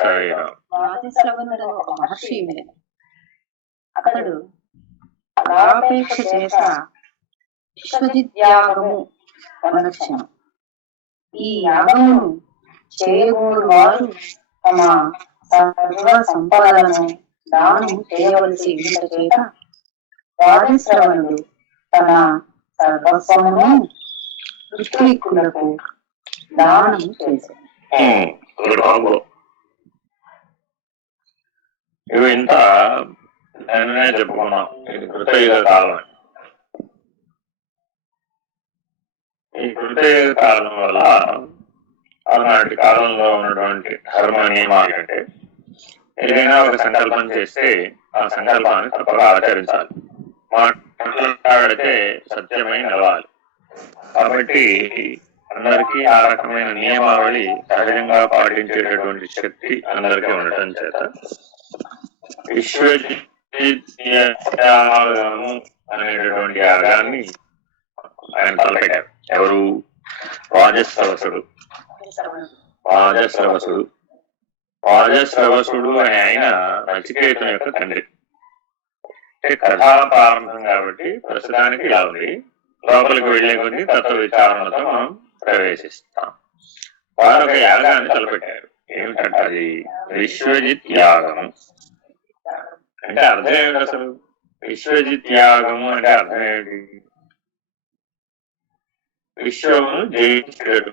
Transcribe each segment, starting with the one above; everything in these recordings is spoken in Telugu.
సాయిరాం. ఆదిశ్రవణుడు ఒక మహర్షి అతడు ఫలాపేక్ష చేస విశ్వజిత్యాగము అనుక్షణం. ఈ యాగమును చేయగోరు వారు తమ సర్వ సంపదలను దానం చేయవలసి ఉంట చేత ఆదిశ్రవణుడు తన సర్వస్వమును ఋత్విక్కులకు దానం చేశాడు. ఇవి ఇంత నేనే చెప్పుకున్నాం. ఇది కృతయుగ కాలం. ఈ కృతయుగ కాలం వల్ల ఆనాటి కాలంలో ఉన్నటువంటి ధర్మ నియమాలు అంటే ఏదైనా ఒక సంకల్పం చేస్తే ఆ సంకల్పాన్ని తప్పగా ఆచరించాలి. మాట్లాడితే సత్యమై నిలవాలి. కాబట్టి అందరికీ ఆ రకమైన నియమావళి సహజంగా పాటించేటటువంటి శక్తి అందరికీ ఉండటం చేత విశ్వజిత్యాగము అనేటటువంటి యాగాన్ని ఆయన తలపెట్టారు. ఎవరు? రాజశ్రవసుడు. రాజశ్రవసుడు అనే ఆయన నచికేతుని యొక్క తండ్రి. అంటే కథా ప్రారంభం కాబట్టి ప్రస్తుతానికి ఇలా ఉంది. లోపలికి వెళ్లే కొద్ది తత్వ విచారణతో మనం ప్రవేశిస్తాం. వారు ఒక యాగాన్ని తలపెట్టారు. ఏమిటంటే అది విశ్వజిత్ యాగము. అంటే అర్థం ఏమిటి అసలు? విశ్వజిత్ యాగము అంటే అర్థం ఏమిటి? విశ్వమును జయించేటట్టు.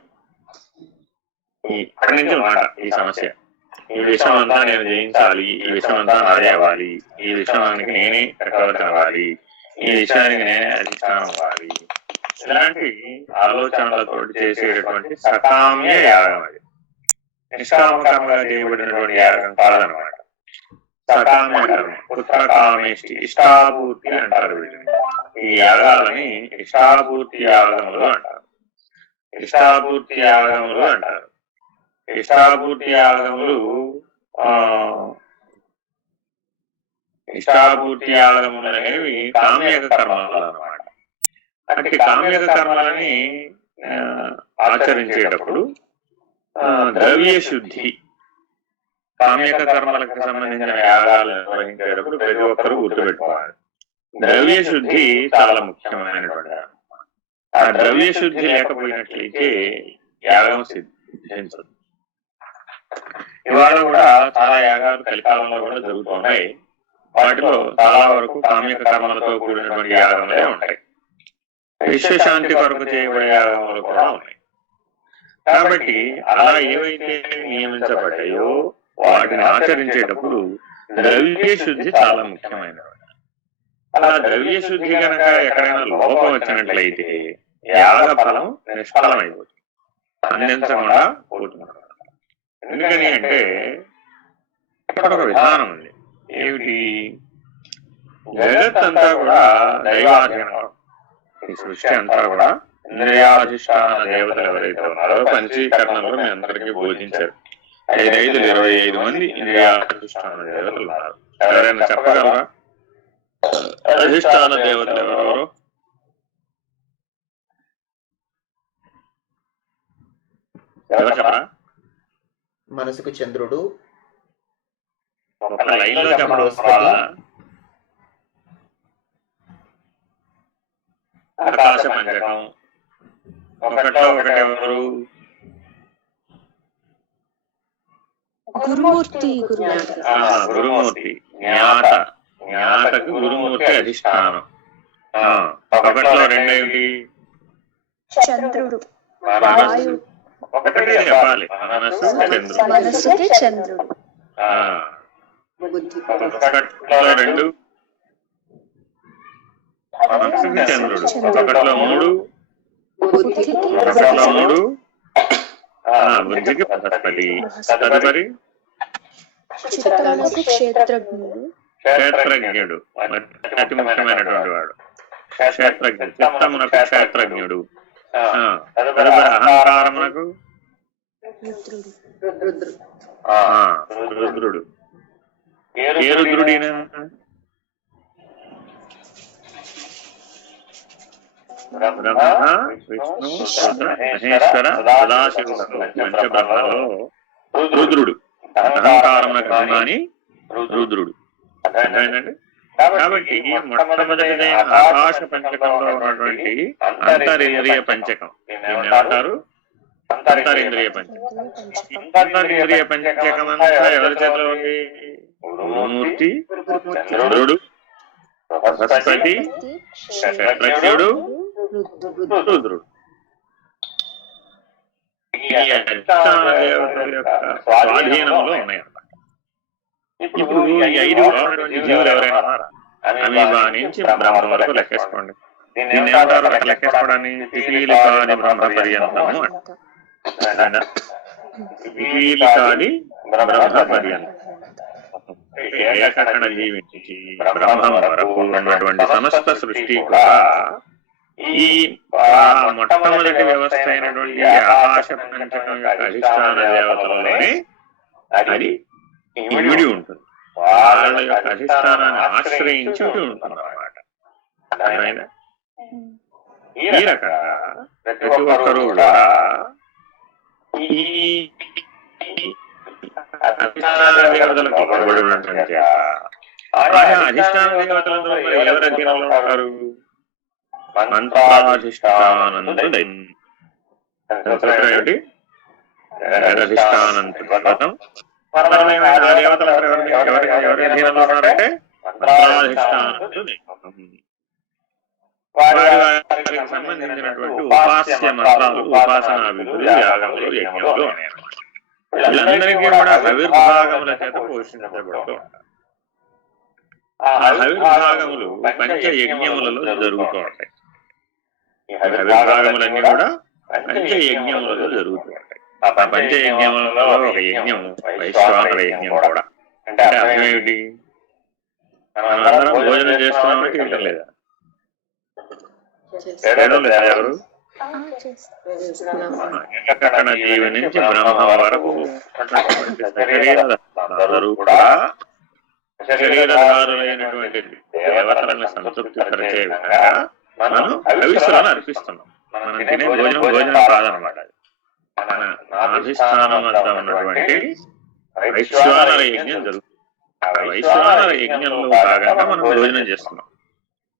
ఇక్కడి నుంచి మాట ఈ సమస్య. ఈ విషయం అంతా నేను జయించాలి, ఈ విషయం అంతా నాదే అవ్వాలి, ఈ విషయానికి నేనే చక్రవర్తి అవ్వాలి, ఈ విషయానికి నేనే అధిష్టానం అవ్వాలి. ఇలాంటి ఆలోచనలతో చేసేటటువంటి సకామ్య యాగం. అది నిష్కామకరంగా చేయబడినటువంటి యాగం కాదనమాట. సకామ్య కర్మ, పుత్రకామేష్టి, ఇష్టాపూర్తి అంటారు వీటిని. ఈ యాగాలని ఇష్టాపూర్తి యాగములు అంటారు. ఇష్టాపూర్తి యాగములు అంటారు. ఇష్టాపూర్తి యాగములు ఇష్టాపూర్తి యాగములు అనేవి కామ్యక కర్మలు అన్నమాట. అంటే కామ్యక కర్మలని ఆచరించేటప్పుడు ద్రవ్య శుద్ధి, కామ్యక కర్మలకు సంబంధించిన యాగాలు నిర్వహించేటప్పుడు ప్రతి ఒక్కరూ గుర్తుపెట్టుకోవాలి. ద్రవ్య శుద్ధి చాలా ముఖ్యమైనటువంటి. ఆ ద్రవ్య శుద్ధి లేకపోయినట్లయితే యాగం సిద్ధించదు. ఇవాళ కూడా చాలా యాగాలు కలికాలంలో కూడా జరుగుతున్నాయి. వాటిలో చాలా వరకు కామ్యక కర్మలతో కూడినటువంటి యాగములే ఉంటాయి. విశ్వశాంతి కొరకు చేయబడే యాగములు కూడా ఉన్నాయి. కాబట్టి అలా ఏవైతే నియమించబడ్డాయో వాటిని ఆచరించేటప్పుడు ద్రవ్య శుద్ధి చాలా ముఖ్యమైనది. అలా ద్రవ్య శుద్ధి కనుక ఎక్కడైనా లోపం వచ్చినట్లయితే యాగ ఫలం నిష్ఫలం అయిపోతుంది, అందించకుండా పోతుంది. ఎందుకని అంటే ఇక్కడ ఒక విధానం ఉంది. ఏమిటి? జగత్ అంతా కూడా దైవాధీనం. ఈ సృష్టి అంతా కూడా ఇంద్రియాధిష్టాన దేవతలు ఎవరైతే ఉన్నారో పంచీకరణలో మీ అందరికీ బోధించారు. 25 మంది ఇంద్రియాధిష్టాన దేవతలు ఉన్నారు. ఎవరైనా చెప్పగలరా అధిష్టాన దేవతలు ఎవరెవరు? ఎవరు చెప్పరా? మనసుకు చంద్రుడు, లైన్ లో చెప్పడం, ఆకాశ పంచకం, ఒకటిలో ఒకటి ఎవరు? గురుమూర్తి. గురుమూర్తి. జ్ఞాతకు గురుమూర్తి అధిష్టానం. ఒకటిలో రెండేమిటి? చంద్రుడు. ఒకటి చెప్పాలి. మనసుకి చంద్రుడు. ఒకటిలో రెండు మనసుకి చంద్రుడు. ఒకటిలో మూడు బుద్ధికి బృహస్పతి. తదుపరి క్షేత్రజ్ఞుడు, అతి ముఖ్యమైనటువంటి వాడు. క్షేత్రజ్ఞుడు, చిత్తమునకు క్షేత్రజ్ఞుడు. తదుపరి అహంకారమునకు రుద్రుడు. ఏ రుద్రుడినా? బ్రహ్మ, విష్ణు, రుద్ర, మహేశ్వర, సదాశివుడు. పంచబ్రహ్మలో రుద్రుడు. అహంకారమునకు అభిమాని రుద్రుడు. అర్థమైందండి? కాబట్టి మొట్టమొదటిదైన ఆకాశ పంచకంలో ఉన్నటువంటి అంతరింద్రియ పంచకం దీన్ని ఏమంటారు? అంతరింద్రియ పంచకం. అంతరింద్రియ పంచకం అంతా ఎవరి చేతిలో ఉంది? గురుమూర్తి, చంద్రుడు, బృహస్పతి, క్షత్రజ్ఞుడు, రుద్రుడు. ఈ అధిష్టాన దేవతల యొక్క స్వాధీనంలో ఉన్నాయన్నమాట. ఇప్పుడు ఈ 5 జీవులు ఎవరైనా ఉన్నారా? అమీబా నుంచి బ్రహ్మ వరకు లెక్కేసుకోండి. దీన్ని ఏమంటారు? లెక్కేసుకోవడాన్ని పిపీలికాది బ్రహ్మ పర్యంతము అంటారు. పిపీలికాది బ్రహ్మ పర్యంతం. ఏకకణ జీవించి బ్రహ్మం వరకు ఉన్నటువంటి సమస్త సృష్టి కూడా ఈ మొట్టమొదటి వ్యవస్థ అయినటువంటి ఆకాశ పంచకం యొక్క అధిష్టాన దేవతలలోనే అది ఇమిడి ఉంటుంది. వాళ్ళ యొక్క అధిష్టానాన్ని ఆశ్రయించి ఉంటుంది అన్నమాట. ఈ రకంగా ప్రతి ఒక్కరూ కూడా ఈ అధిష్టాన దేవతలకు కట్టుబడి ఉండటం చేత ఆయా అధిష్టాన దేవతలందరూ ఎవరి అధీనంలో ఉంటారు? మంత్రాధిష్టానంతుడు. ఏమిటి? అధిష్టానంతుడు. ఆ దేవతలందరూ ఎవరి అధీనంలో ఉన్నారంటే మంత్రాధిష్టానంతుడు. వారికి సంబంధించినటువంటి ఉపాస్య మంత్రాలు, ఉపాసనా విధులు, యాగములు, యజ్ఞములు ఉన్నాయన్నమాట. వీళ్ళందరికీ కూడా హవిర్భాగముల చేత పోషించబడుతూ ఉంటారు. ఆ హవిర్భాగములు పంచ యజ్ఞములలో జరుగుతూ ఉంటాయి. ఈ హవిర్భాగములన్నీ కూడా పంచ యజ్ఞములలో జరుగుతూ ఉంటాయి. ఆ పంచ యజ్ఞములలో ఒక యజ్ఞం వైశ్వానర యజ్ఞం కూడా. అంటే అర్థం ఏమిటి? మనం అందరం భోజనం చేస్తున్నామంటే తింటం లేదా? ఎవరు? ఏకకణ జీవి నుంచి బ్రహ్మ వరకు శరీరధారులు కూడా శరీరధారులైనటువంటి దేవతలను సంతృప్తి పరిచే విధంగా మనం హవిస్సులను అర్పిస్తున్నాం. మనం తినే భోజనం కాదనమాట. మన అధిష్టానం వద్ద ఉన్నటువంటి వైశ్వానర యజ్ఞం జరుగుతుంది. ఆ వైశ్వానర యజ్ఞంలో భాగంగా మనం భోజనం చేస్తున్నాం.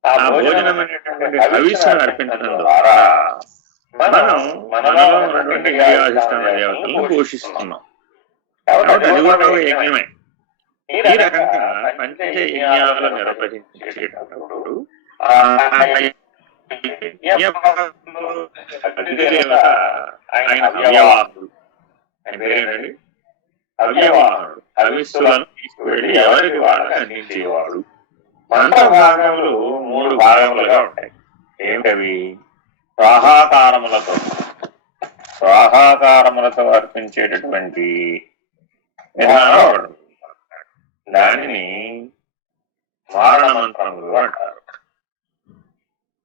ఆ భోజనం అనేటువంటి హవిస్సును అర్పించడం ద్వారా మనం మనలో ఉన్నటువంటి ఇంద్రియాధిష్టాన దేవతలను పోషిస్తున్నాం. కాబట్టి అది కూడా ఒక యజ్ఞమే. ఈ రకంగా పంచ యజ్ఞాలను నిర్వహించేటప్పుడు అగ్నిదేవత ఆయన అవ్యవాహుడు. ఆయన పేరేంటండి? అవ్యవాహుడు. హవిస్సులను తీసుకువెళ్ళి ఎవరికి వాళ్ళకి అందించేవాడు. మంత్ర భాగములు 3 భాగములుగా ఉంటాయి. ఏమిటవి? స్వాహాకారములతో అర్పించేటటువంటి విధానం ఒకటి. దానిని మారణ మంత్రములు అంటారు.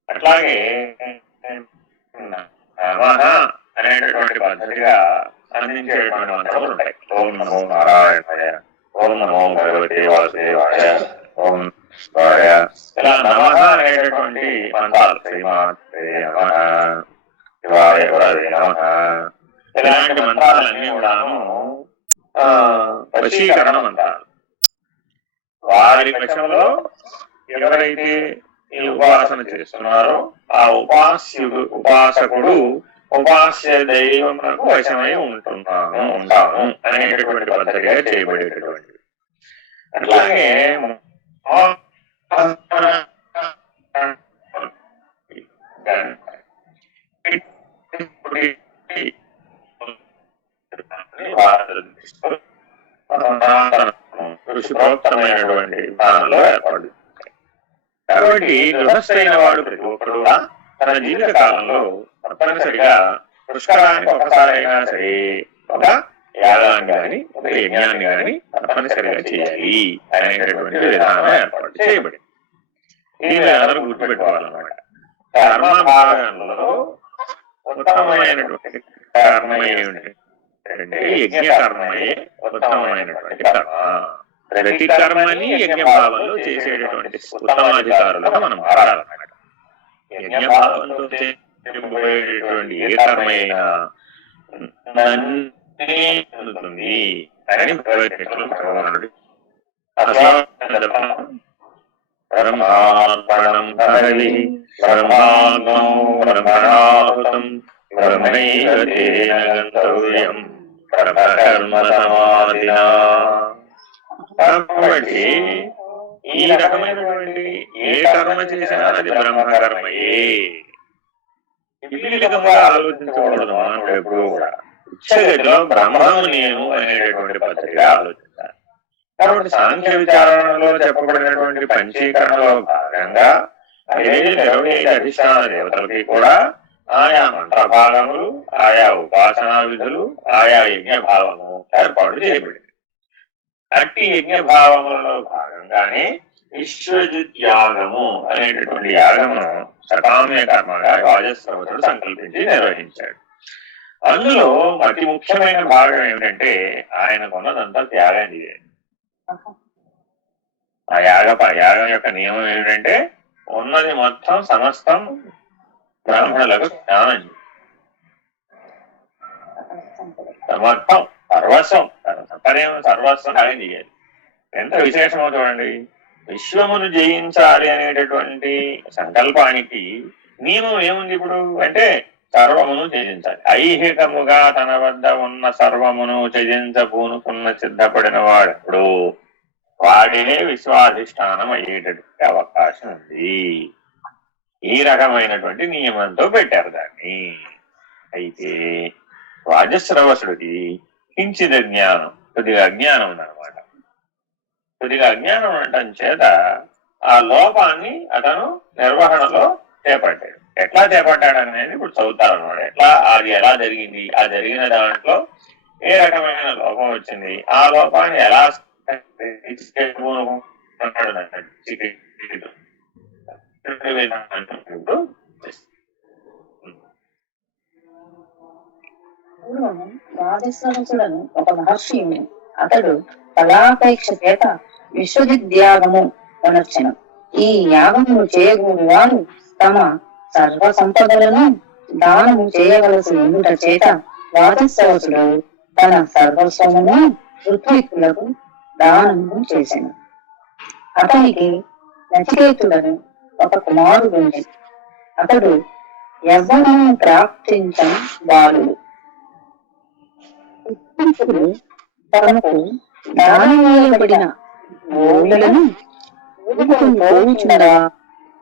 అట్లాగే నమః అనేటటువంటి పద్ధతిగా అందించేటటువంటి మంత్రములు ఉంటాయి. ఓం నమో నారాయణాయ, ఓం నమో భగవతే వాసుదేవాయ, ఓం శివాయ. ఇలా నమః అనేటటువంటి మంత్రాలు, శ్రీమాత్రే నమః, శివాయ వరదే నమః, ఇలాంటి మంత్రాలన్నీ కూడాను వశీకరణ మంత్రాలు. వారి పక్షంలో ఎవరైతే ఈ ఉపాసన చేస్తున్నారో ఆ ఉపాసకుడు ఉపాస్య దైవమునకు వశమై ఉంటాము అనేటటువంటి పద్ధతిగా చేయబడేటటువంటి. అట్లాగే ఋషిప్రోక్తమైనటువంటి విధానంలో ఏర్పడు. కాబట్టి గృహస్థైన వాడు ప్రతి ఒక్కడు తన జీవిత కాలంలో తప్పనిసరిగా పుష్కరానికి ఒకసారైనా సరే ఒక యాగాన్ని గాని ఒక యజ్ఞాన్ని గాని తప్పనిసరిగా చేయాలి అనేటటువంటి విధానం ఏర్పాటు చేయబడింది. దీన్ని అందరూ గుర్తుపెట్టుకోవాలన్నమాట. కర్మ భాగంలో ఉత్తమమైనటువంటి కర్మ ఏమిటి అంటే యజ్ఞ కర్మయే ఉత్తమమైనటువంటి కర్మ. ప్రతి కర్మని యజ్ఞ భావంలో చేసేటటువంటి ఉత్తమాధికారులుగా మనం మారాలన్నమాట. యజ్ఞ భావంలో చేసేటటువంటి ఏ కర్మ అయినా అందుతుంది అని భగవద్గీతలో భగవానుడు అసలు బ్రహ్మార్పణం బలి బ్రహ్మాగ్నౌ బ్రహ్మణాహుతం బ్రహ్మైవ తేన గంతవ్యం బ్రహ్మకర్మ సమాధినా. కాబట్టి ఈ రకమైనటువంటి ఏ కర్మ చేసినా అది బ్రహ్మకర్మయే. విపరీతంగా ఆలోచించకూడదు మానవుడు ఎప్పుడూ కూడా. ఉచ్చగతిలో బ్రహ్మము నేను అనేటటువంటి పద్ధతిగా ఆలోచించాలి. కాబట్టి సాంఖ్య విచారణలో చెప్పబడినటువంటి పంచీకరణలో భాగంగా 25 అధిష్టాన దేవతలకి కూడా ఆయా మంత్రభాగములు, ఆయా ఉపాసనా విధులు, ఆయా యజ్ఞ భావము ఏర్పాటు చేయబడింది. అట్టి యజ్ఞ భావములలో భాగంగానే విశ్వజిత్ యాగము అనేటటువంటి యాగమును సకామ్య కర్మగా వాజస్రవతుడు సంకల్పించి నిర్వహించాడు. అందులో అతి ముఖ్యమైన భాగం ఏమిటంటే ఆయనకున్నదంతా త్యాగం చేయాలి. ఆ యాగం యొక్క నియమం ఏమిటంటే ఉన్నది మొత్తం సమస్తం బ్రాహ్మణులకు జ్ఞానం మొత్తం సర్వస్వం సర్వస్వం త్యాగం చేయాలి. ఎంత విశేషమో చూడండి. విశ్వమును జయించాలి అనేటటువంటి సంకల్పానికి నియమం ఏముంది ఇప్పుడు అంటే సర్వమును త్యజించాలి. ఐహికముగా తన వద్ద ఉన్న సర్వమును త్యజించబూనుకున్న సిద్ధపడిన వాడెప్పుడు వాడినే విశ్వాధిష్టానం అయ్యేటటువంటి అవకాశం ఉంది. ఈ రకమైనటువంటి నియమంతో పెట్టారు దాన్ని. అయితే వాజస్రవసుడికి కించిద జ్ఞానం, కొద్దిగా అజ్ఞానం ఉందన్నమాట. కొద్దిగా అజ్ఞానం ఉండటం చేత ఆ లోపాన్ని అతను నిర్వహణలో చేపట్టాడు. ఎట్లా చేపట్టాడు అనేది ఇప్పుడు చదువుతారు అనమాట. అది ఎలా జరిగింది, ఆ జరిగిన దాంట్లో ఏ రకమైన లోపం వచ్చింది, ఆ లోపాన్ని ఎలా పూర్వం రాజస్వరసుడను ఒక మహర్షి ఉండెను. అతడు ఫలాపేక్ష చేత విశ్వజిద్యాగము అనర్చను. ఈ యాగమును చేయగూరు వారు తమ సర్వ సంపదలను దానము చేయవలసి ఉండుట చేత రాజస్వరసుడు తన సర్వస్వమును ఋత్విక్కులకు దానము చేసెను. అతనికి నచికేతుడను ఒక కుమారుడు ఉండెను. అతడు యవ్వనము ప్రాప్తించని బాలుడు. తనకు దానమీయబడిన గోవులను ఊపుకొని పోవుచుండగా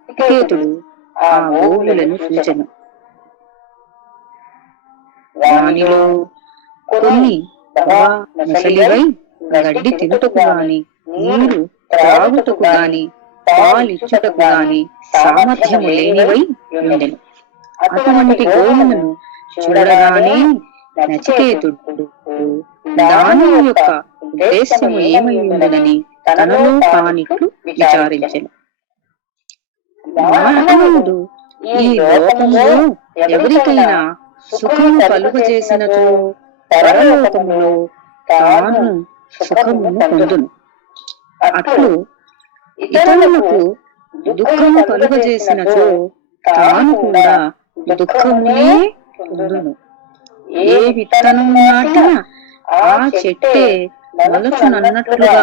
నచికేతుడు ఆ గోవులను చూచెను. వానిలో కొన్ని ముసలివై గడ్డి తినుటకు గాని, నీరు త్రాగుటకు గాని, పాలిచ్చుటకు గాని సామర్థ్యము లేనివై ఉండెను. అటువంటి గోవులను చూడగానే నచికేతుడు దాని యొక్క ఉద్దేశ్యము ఏమై ఉందని తనలో తానిట్లు విచారించెను. మానవుడు ఈ లోకములో ఎవరికైనా సుఖము కలుగజేసినచో పరలోకములో తాను సుఖమును పొందును. అట్లు ఇతరులకు దుఃఖము కలుగజేసినచో తాను కూడా దుఃఖమునే పొందును. ఏ విత్తనం నాటినా ఆ చెట్టే మొలచునన్నట్లుగా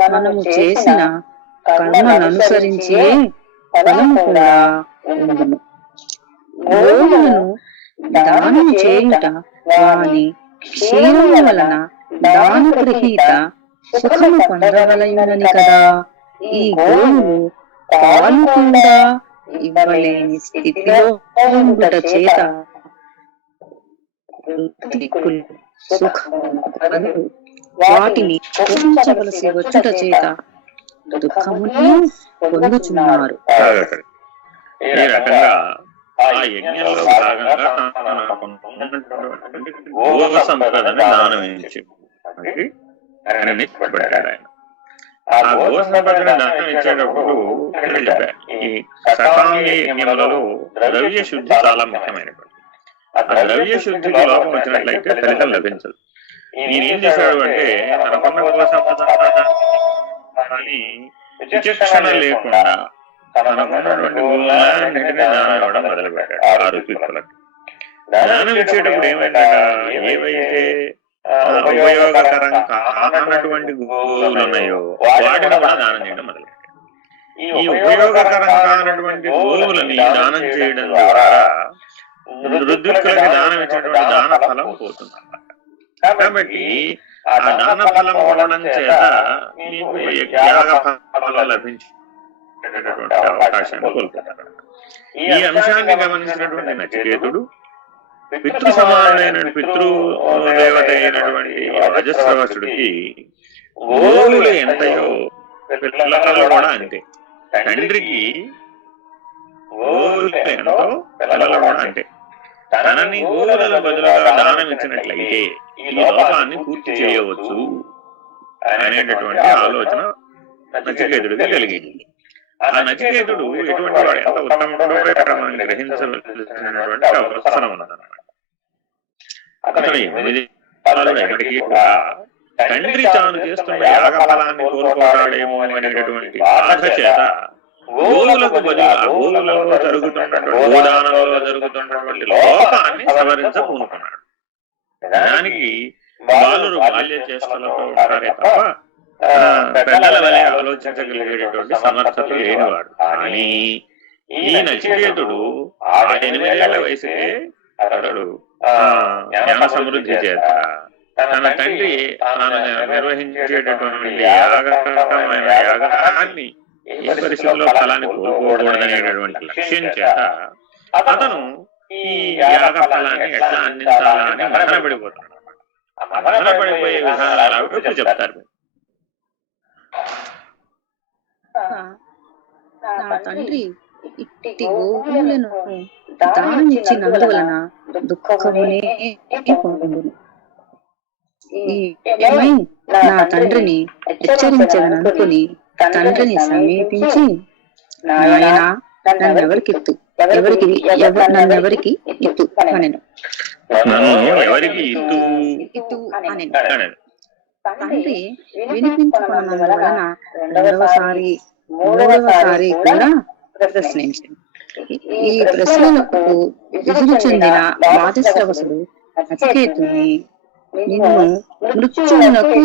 మనము చేసిన కర్మననుసరించే ఫలము కూడా ఉండును. గోవులను దానము చేయుట వాని క్షీరము వలన దానగ్రహీత సుఖము పొందవలయునని కదా. ఈ గోవులు పాలు కూడా ఇవ్వలేని స్థితిలో ఉండుట చేత వాటిని పోషించవలసి వచ్చుట చేత దుఃఖమునే పొందుచున్నారు. ఈ రకంగా ఆ యజ్ఞంలో భాగంగా గోవ సంపదని దానం ఇచ్చాడు ఆయన. ఆ గోవ సంపదని దానం ఇచ్చేటప్పుడు చెప్పారు, ఈ సకామ్య యజ్ఞములలో ద్రవ్య శుద్ధి చాలా ముఖ్యమైనటువంటి. ఆ ద్రవ్య శుద్ధికి లోపం వచ్చినట్లయితే ఫలితం లభించదు. నేనేం చేశాడు అంటే తనకున్న గోవ సంపదని విచక్షణ లేకుండా తనకున్నటువంటి గోవులన్నింటినీ దానం ఇవ్వడం మొదలుపెట్టాడు. ఆ ఋత్విక్కులకు దానం ఇచ్చేటప్పుడు ఏమైందట, ఏవైతే ఉపయోగకరం కాక ఎటువంటి గోవులు ఉన్నాయో వాటిని కూడా దానం చేయడం మొదలెట్టాడు. ఈ ఉపయోగకరం కానటువంటి గోవులని దానం చేయడం ద్వారా ఋద్విక్కులకి దానం ఇచ్చినటువంటి దాన ఫలం పోతుంది. కాబట్టి ఆ దాన ఫలం ఉండడం చేత మీకు యాగ ఫలం లభించేటటువంటి అవకాశాన్ని కోల్పోతారు. ఈ అంశాన్ని గమనించినటువంటి నచికేతుడు పితృ సమానమైన పితృదేవత అయినటువంటి రాజశ్రవసుడికి గోవులు ఎంతయో పిల్లలు కూడా అంతే, తండ్రికి గోవులు ఎంతో పిల్లలు కూడా అంతే. తనని గోవుల బదులుగా దానం ఇచ్చినట్లయితే ఈ లోపాన్ని పూర్తి చేయవచ్చు అనేటటువంటి ఆలోచన నచికేతుడికి కలిగింది. ఆ నచికేతుడు ఎటువంటి వాడు, ఎంత ఉత్తముడో మనం గ్రహించవలసినటువంటి అవసరం ఉన్నదన్నమాట. అతను 8 కాలాలు ఎప్పటికీ కూడా తండ్రి తాను చేస్తున్న యాగ ఫలాన్ని కోల్పోతాడేమో అనేటటువంటి బాధ చేత గోవులకు బదులుగా గోవులలో జరుగుతున్నటువంటి గోదానంలో జరుగుతున్నటువంటి లోపాన్ని సవరించకూనుకున్నాడు. దానికి బాలురు బాల్య చేష్టలతో ఉంటారే తప్ప పెద్దల వలె ఆలోచించగలిగేటటువంటి సమర్థత లేనివాడు. కానీ ఈ నచికేతుడు 8 ఏళ్ల వయసుకే అతడు జ్ఞాన సమృద్ధి చేత తన తండ్రి తాను నిర్వహించేటటువంటి యాగకరమైన యాగాన్ని ఏ పరిస్థితుల్లో ఫలాన్ని కోల్పోకూడదనేటటువంటి లక్ష్యం చేత అతను ఈ యాగ ఫలాన్ని ఎట్లా అందించాలా అని మదన పడిపోతాడు. మదన పడిపోయే విధానాలు ఇప్పుడు చెప్తారు. నా తండ్రి ఇట్టి గోవులను దానం ఇచ్చినందువలన దుఃఖమునే పొందును. ఏమై నా తండ్రిని హెచ్చరించదననుకుని తండ్రిని సమీపించి, నాయనా నన్నెవరికిత్తు, నన్నెవరికి ఇత్తు అనెను. తండ్రి వినిపించుకున్నందువలన రెండవసారి మూడవసారి కూడా ప్రశ్నించింది. ఈ ప్రశ్నలకు విసుగు చెందిన వాజశ్రవసుడు నచికేతుని, నిన్ను మృత్యువునకు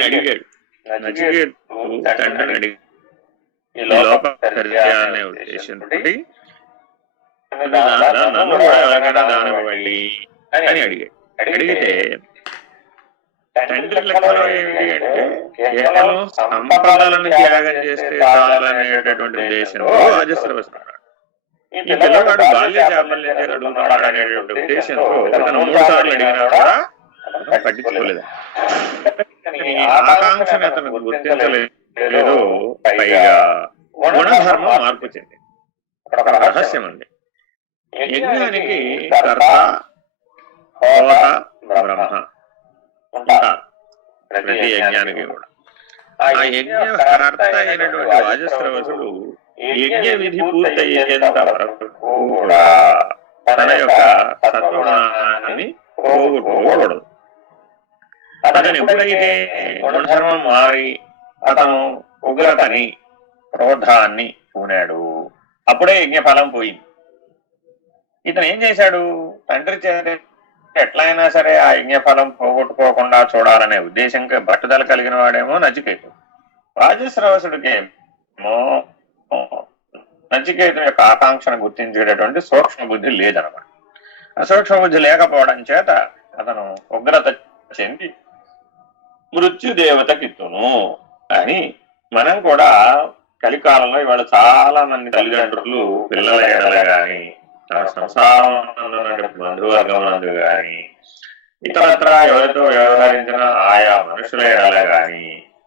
అడిగాడు. నచికేతుడు తండ్రిని అడిగి అనే ఉద్దేశంతో నన్ను కూడా ఎవరికైనా దానం ఇవ్వండి అని అడిగాడు. అడిగితే తండ్రి లెక్కలో ఏమిటి అంటే కేవలం సంపదలను త్యాగం చేస్తే చాలనేటటువంటి ఉద్దేశంలో రాజశ్రవసుడు. ఈ పిల్లవాడు బాల్య చాపల్యం అడుగుతున్నాడు అనేటువంటి ఉద్దేశంతో అతను 3 సార్లు అడిగినా కూడా పట్టించుకోలేదు. ఆకాంక్షని అతను గుర్తించలేదు. పైగా గుణధర్మం మార్పు చెంది ఒక రహస్యం ఉంది. యజ్ఞానికి కర్త, హోత, బ్రహ్మ ఉంటారు ప్రతి యజ్ఞానికి కూడా. ఆ యజ్ఞ కర్త అయినటువంటి వాజశ్రవసుడు యజ్ఞ విధి పూర్తయ్యేంత వరకు కూడా తన యొక్క సత్వగుణాన్ని పోగొట్టుకోకూడదు. అతను ఎప్పుడైతే గుణధర్మం మారి అతను ఉగ్రతని, క్రోధాన్ని పూనాడు, అప్పుడే యజ్ఞఫలం పోయింది. ఇతను ఏం చేశాడు? తండ్రి చేత ఎట్లయినా సరే ఆ యజ్ఞఫలం పోగొట్టుకోకుండా చూడాలనే ఉద్దేశంగా పట్టుదల కలిగిన వాడేమో నచికేతుడు. రాజశ్రవసుడికేమో నచికేతుడి యొక్క ఆకాంక్షను గుర్తించేటటువంటి సూక్ష్మ బుద్ధి లేదనమాట. సూక్ష్మ బుద్ధి లేకపోవడం చేత అతను ఉగ్రత చెంది మృత్యుదేవతకిత్తును అని. మనం కూడా కలికాలంలో ఇవాళ చాలా మంది తల్లిదండ్రులు పిల్లల ఎడల గాని, సంసారం బంధువర్గం నందు గాని, ఇతరత్ర ఎవరితో వ్యవహరించిన ఆయా మనుషుల ఎడల గాని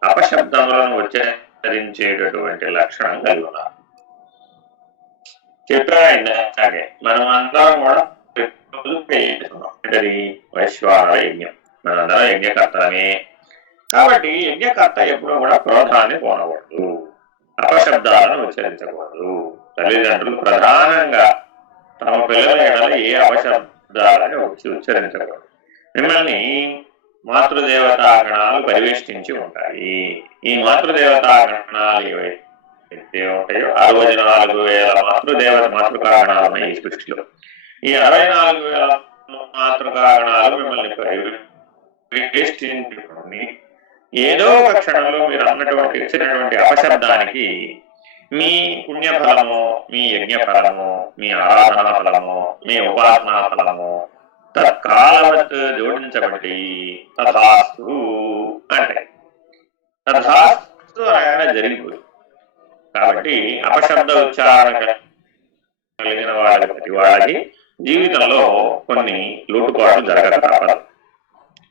అపశబ్దములను ఉచ్చరించేటటువంటి లక్షణం కలిగి ఉన్నారు. చెప్పాడే మనం అందరం కూడా వైశ్వానర యజ్ఞం, మనందరం యజ్ఞకర్తమే. కాబట్టి యజ్ఞకర్త ఎప్పుడు కూడా క్రోధాన్ని పోనకూడదు, అపశబ్దాలను ఉచ్చరించకూడదు. తల్లిదండ్రులు ప్రధానంగా తమ పిల్లల ఎడల ఏ అపశబ్దాలను ఉచ్చరించకూడదు. మిమ్మల్ని మాతృదేవతాగణాలు పరివేష్టించి ఉంటాయి. ఈ మాతృదేవతాగణాలు ఏవైతే ఉంటాయో 64,000 మాతృకాగణాలు ఉన్నాయి ఈ సృష్టిలో. ఈ 64,000 మాతృకాగణాలు మిమ్మల్ని పరివేష్టించుకొని ఏదో ఒక క్షణంలో మీరు అన్నటువంటి ఇచ్చినటువంటి అపశబ్దానికి మీ పుణ్యఫలము, మీ యజ్ఞఫలము, మీ ఆరాధనా ఫలము, మీ ఉపాసనా ఫలము తత్కాలవత్ జోడించబడి తథాస్తు అంటే తథాస్తు అనగానే జరిగిపోయి. కాబట్టి అపశబ్ద ఉచ్చారణ కలిగిన వాళ్ళకి జీవితంలో కొన్ని లోటుపాట్లు జరగక తప్పదు.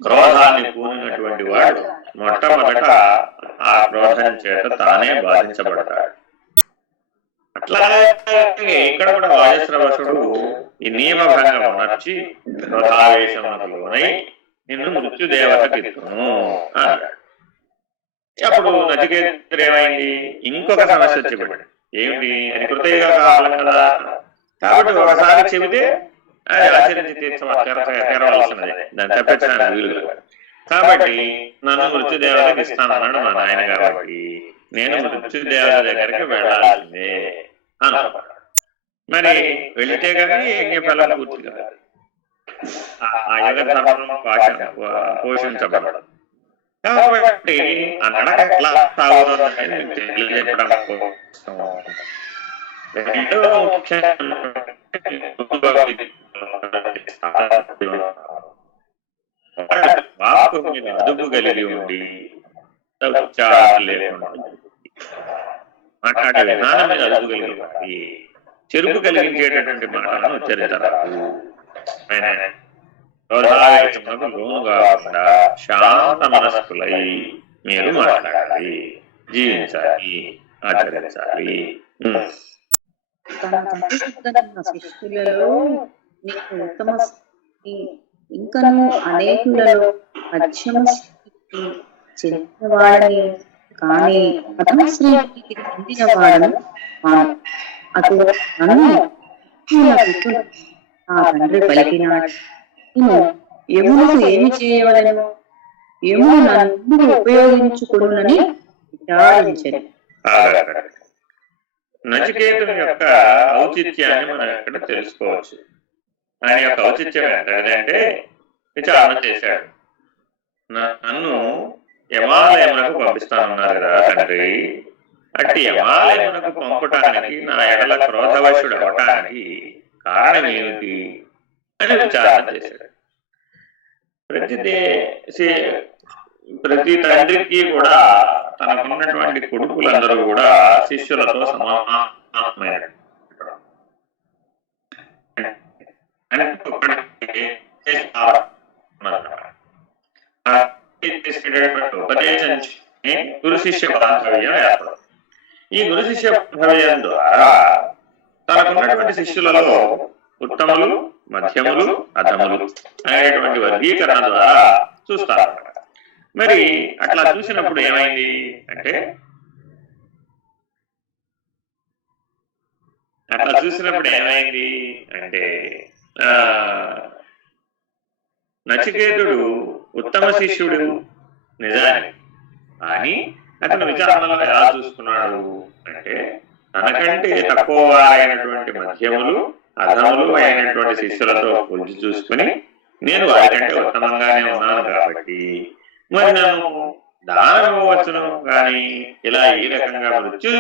క్రోధాన్ని పూనినటువంటి వాడు మొట్టమొదట ఆ క్రోధం చేత తానే బాధించబడతాడు. అట్లాగే ఇక్కడ కూడా వాజస్రవసుడు ఈ నియమభంగం నచ్చి క్రోధావేశమునకు లోనై నిన్ను మృత్యుదేవతకిత్తును అన్నాడు. అప్పుడు నచికేతుడు ఏమైంది? ఇంకొక సమస్య వచ్చి పడింది. ఏమిటి? అది కృతయుగ కాలం కదా, కాబట్టి ఒకసారి చెబితే అది ఆచరించి తీరవలసినది, దాన్ని తప్పించడానికి వీలు కాదు. కాబట్టి నన్ను మృత్యుదేవతకి ఇస్తానన్నాడు మా నాయన, కాబట్టి నేను మృత్యుదేవత దగ్గరికి వెళ్ళాల్సిందే అనుకున్నాడు. మరి వెళితే కానీ యజ్ఞఫలం పూర్తి కాదు, ఆ యుగ ధర్మం పోషించబడదు. కాబట్టి ఆ నడక ఎట్లా సాగుతుందంటే మీకు తెలియజెప్పడం కోసం రెండవ వాకు మీద అదుపు కలిగి ఉండి లేకుండా మాట్లాడే విధానం మీద అదుపు కలిగి ఉండి చెరుపు కలిగించేటటువంటి మాటలను ఉచ్చరించరాదు. ఆయన లోను కాకుండా శాంత మనస్కులై మీరు మాట్లాడాలి, జీవించాలి, ఆచరించాలి. శిష్యులలో నీకు ఉత్తమ ఇంకను అనేకులలో మధ్యమ స్థితికి చెందినవాడని కానీ అతమ శ్రేణికి చెందిన వాడను అతడు నన్ను ఆ తండ్రి పలికినాడు. నేను యమునకు ఏమి చేయవలను? యమును నన్ను ఉపయోగించుకుని విచారించను. నచికేతుని యొక్క ఔచిత్యాన్ని మనం ఇక్కడ తెలుసుకోవచ్చు. ఆయన యొక్క ఔచిత్యం ఏంటంటే విచారణ చేశాడు. నన్ను యమాలయమునకు పంపిస్తానన్నారు కదా తండ్రి, అట్టి యమాలయమునకు పంపటానికి నా ఎడల క్రోధవశుడు అవటానికి కారణం ఏమిటి అని విచారణ చేశాడు. ప్రతి తండ్రికి కూడా తనకున్నటువంటి కొడుకులందరూ కూడా శిష్యులతో సమానమైన ఉపదేశం గురు శిష్య బాంధవ్యం ఏర్పడదు. ఈ గురు శిష్య భవ్యం ద్వారా తనకున్నటువంటి శిష్యులలో ఉత్తములు, మధ్యములు, అధములు అనేటువంటి వర్గీకరణ ద్వారా చూస్తారు. మరి అట్లా చూసినప్పుడు ఏమైంది అంటే నచికేతుడు ఉత్తమ శిష్యుడు నిజానికి, కానీ అతను విచారణలో ఎలా చూసుకున్నాడు అంటే తనకంటే తక్కువ వారైనటువంటి మధ్యములు, అధములు అయినటువంటి శిష్యులతో పోల్చి చూసుకుని నేను వారికంటే ఉత్తమంగానే ఉన్నాను కాబట్టి మరి నన్ను దానం ఇవ్వవచ్చును, కానీ ఇలా ఈ రకంగా మృత్యు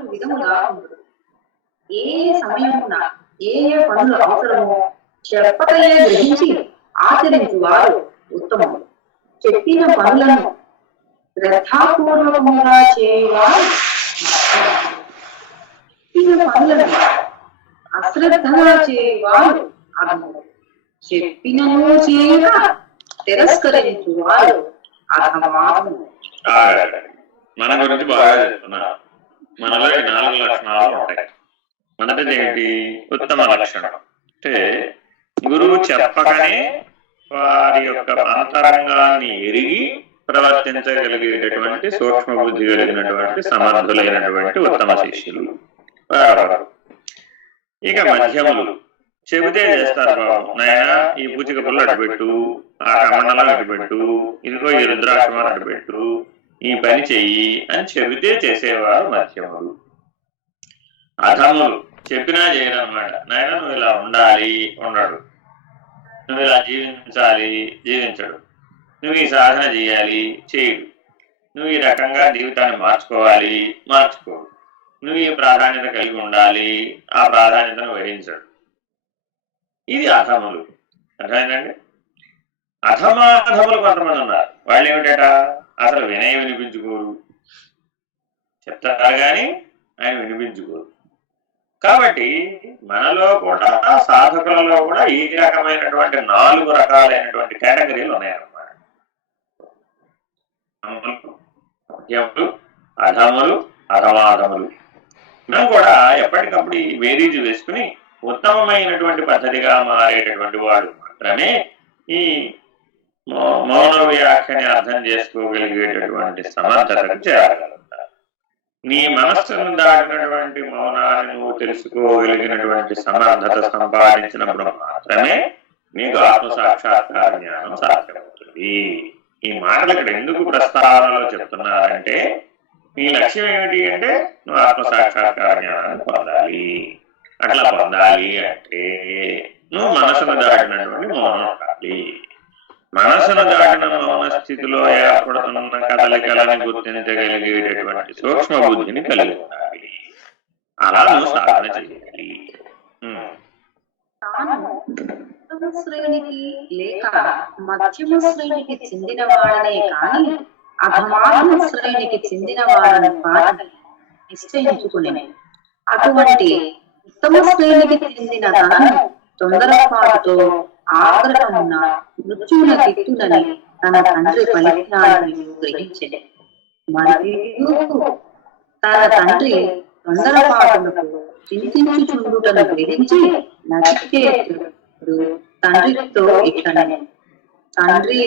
ఉచితమేమిటి? ఏ సమయమున ఏ పనులు అవసరమో చెప్పకయే గ్రహించి ఆచరించు వారు ఉత్తమము. చెప్పిన పనులను శ్రద్ధాపూర్వకముగా చేయువారు చెప్పిన పనులను అశ్రద్ధగా చేయువారు అధములు. చెప్పినను చేయక తిరస్కరించు వారు అధమాత్ములు. మన గురించి బాగా చెప్తున్నారు. మనలో 4 లక్షణాలు ఉంటాయి. మొదటిది ఏంటి? ఉత్తమ లక్షణం అంటే గురువు చెప్పకనే వారి యొక్క అంతరంగాన్ని ఎరిగి ప్రవర్తించగలిగేటటువంటి సూక్ష్మ బుద్ధి కలిగినటువంటి సమర్థులైనటువంటి ఉత్తమ శిష్యులు. ఇక మధ్యములు చెబితే చేస్తారు బాబు, నాయన ఈ పూచిక పుల్ల అడ్డుపెట్టు, ఆ కమండలం అడ్డుపెట్టు, ఇదిగో ఈ రుద్రాక్షమం అడ్డుపెట్టు, ఈ పని చెయ్యి అని చెబితే చేసేవారు మధ్యములు. అధములు చెప్పినా చేయనమాట, నాయన నువ్వు ఇలా ఉండాలి ఉండడు, నువ్వు ఇలా జీవించాలి జీవించడు, నువ్వు ఈ సాధన చేయాలి చేయడు, నువ్వు ఈ రకంగా జీవితాన్ని మార్చుకోవాలి మార్చుకోడు, నువ్వు ఈ ప్రాధాన్యత కలిగి ఉండాలి ఆ ప్రాధాన్యతను వహించడు. ఇది అధములు. అర్థమైందండి? అధమాధములు కొంతమంది ఉన్నారు. వాళ్ళు ఏమిటట, అసలు వినిపించుకోరు, చెప్తారు కానీ ఆయన వినిపించుకోరు. కాబట్టి మనలో కూడా సాధకులలో కూడా ఈ రకమైనటువంటి 4 రకాలైనటువంటి కేటగిరీలు ఉన్నాయన్నమాట. మధ్యములు, అధములు, అధమాధములు. మనం కూడా ఎప్పటికప్పుడు ఈ బేరీజు వేసుకుని ఉత్తమమైనటువంటి పద్ధతిగా మారేటటువంటి వాడు మాత్రమే ఈ మౌన వ్యాఖ్యని అర్థం చేసుకోగలిగేటటువంటి సమర్థతకు చేరగలుగుతారు. నీ మనస్సును దాటినటువంటి మౌనాన్ని నువ్వు తెలుసుకోగలిగినటువంటి సమర్థత సంపాదించినప్పుడు మాత్రమే నీకు ఆత్మసాక్షాత్కార జ్ఞానం సాధ్యమవుతుంది. ఈ మాటలు ఇక్కడ ఎందుకు ప్రస్తావనలో చెప్తున్నారంటే, నీ లక్ష్యం ఏమిటి అంటే నువ్వు ఆత్మసాక్షాత్కార జ్ఞానాన్ని పొందాలి. అట్లా పొందాలి అంటే నువ్వు మనసును దాటినటువంటి మౌనం ఉండాలి. మనసును దాటిన మౌన స్థితిలో ఏర్పడుతున్న కదలికలను గుర్తించగలిగేటటువంటి సూక్ష్మ బుద్ధిని కలిగి ఉండాలి. అలా నువ్వు సాధన చేయాలి. ఉత్తమ శ్రేణికి లేక మధ్యమ శ్రేణికి చెందిన వాడనే కాని అధమాధమ శ్రేణికి చెందిన వాడని కాని నిశ్చయించుకునే అటువంటి ఉత్తమ శ్రేణికి చెందిన తనను తొందరపాటుతో ఆగ్రహమున్న మృత్యువున గిట్టునని తన తండ్రి పరిజ్ఞానాన్ని గ్రహించలే. మరియు తన తండ్రి తొందరపాటునకు చింతించుచుండుటను గ్రహించి నచికేతుడు తండ్రితో ఇట్లనే, తండ్రి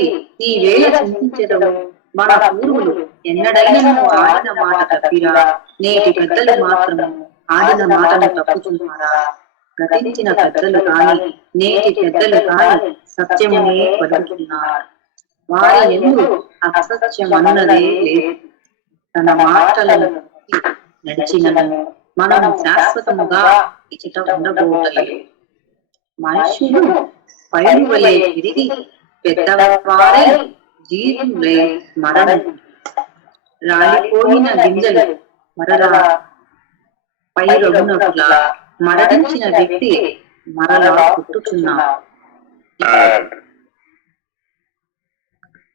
ఈ వేళ చింతించడం మన పూర్వులు ఎన్నడైనా ఆడిన మాట తప్పిరా, నేటి పెద్దలు మాత్రము ఆడిన మాటను తప్పుచున్నారా? గతించిన పెద్దలు కాని నేటి పెద్దలు కాని సత్యమునే పలుకుతున్నారు. వారి ఎందు అసత్యమన్నదే లేదు. తన మాటలను నడిచినను మనం శాశ్వతముగా ఇచ్చట ఉండబోతలేదు. మనుష్యులు పైరు వలె తిరిగి పెద్దవారై జీవులై మరణం రాలిపోయిన గింజలు మరలా పైరొన్నట్లా మరణించిన వ్యక్తి మరలా పుట్టుచున్నాడు.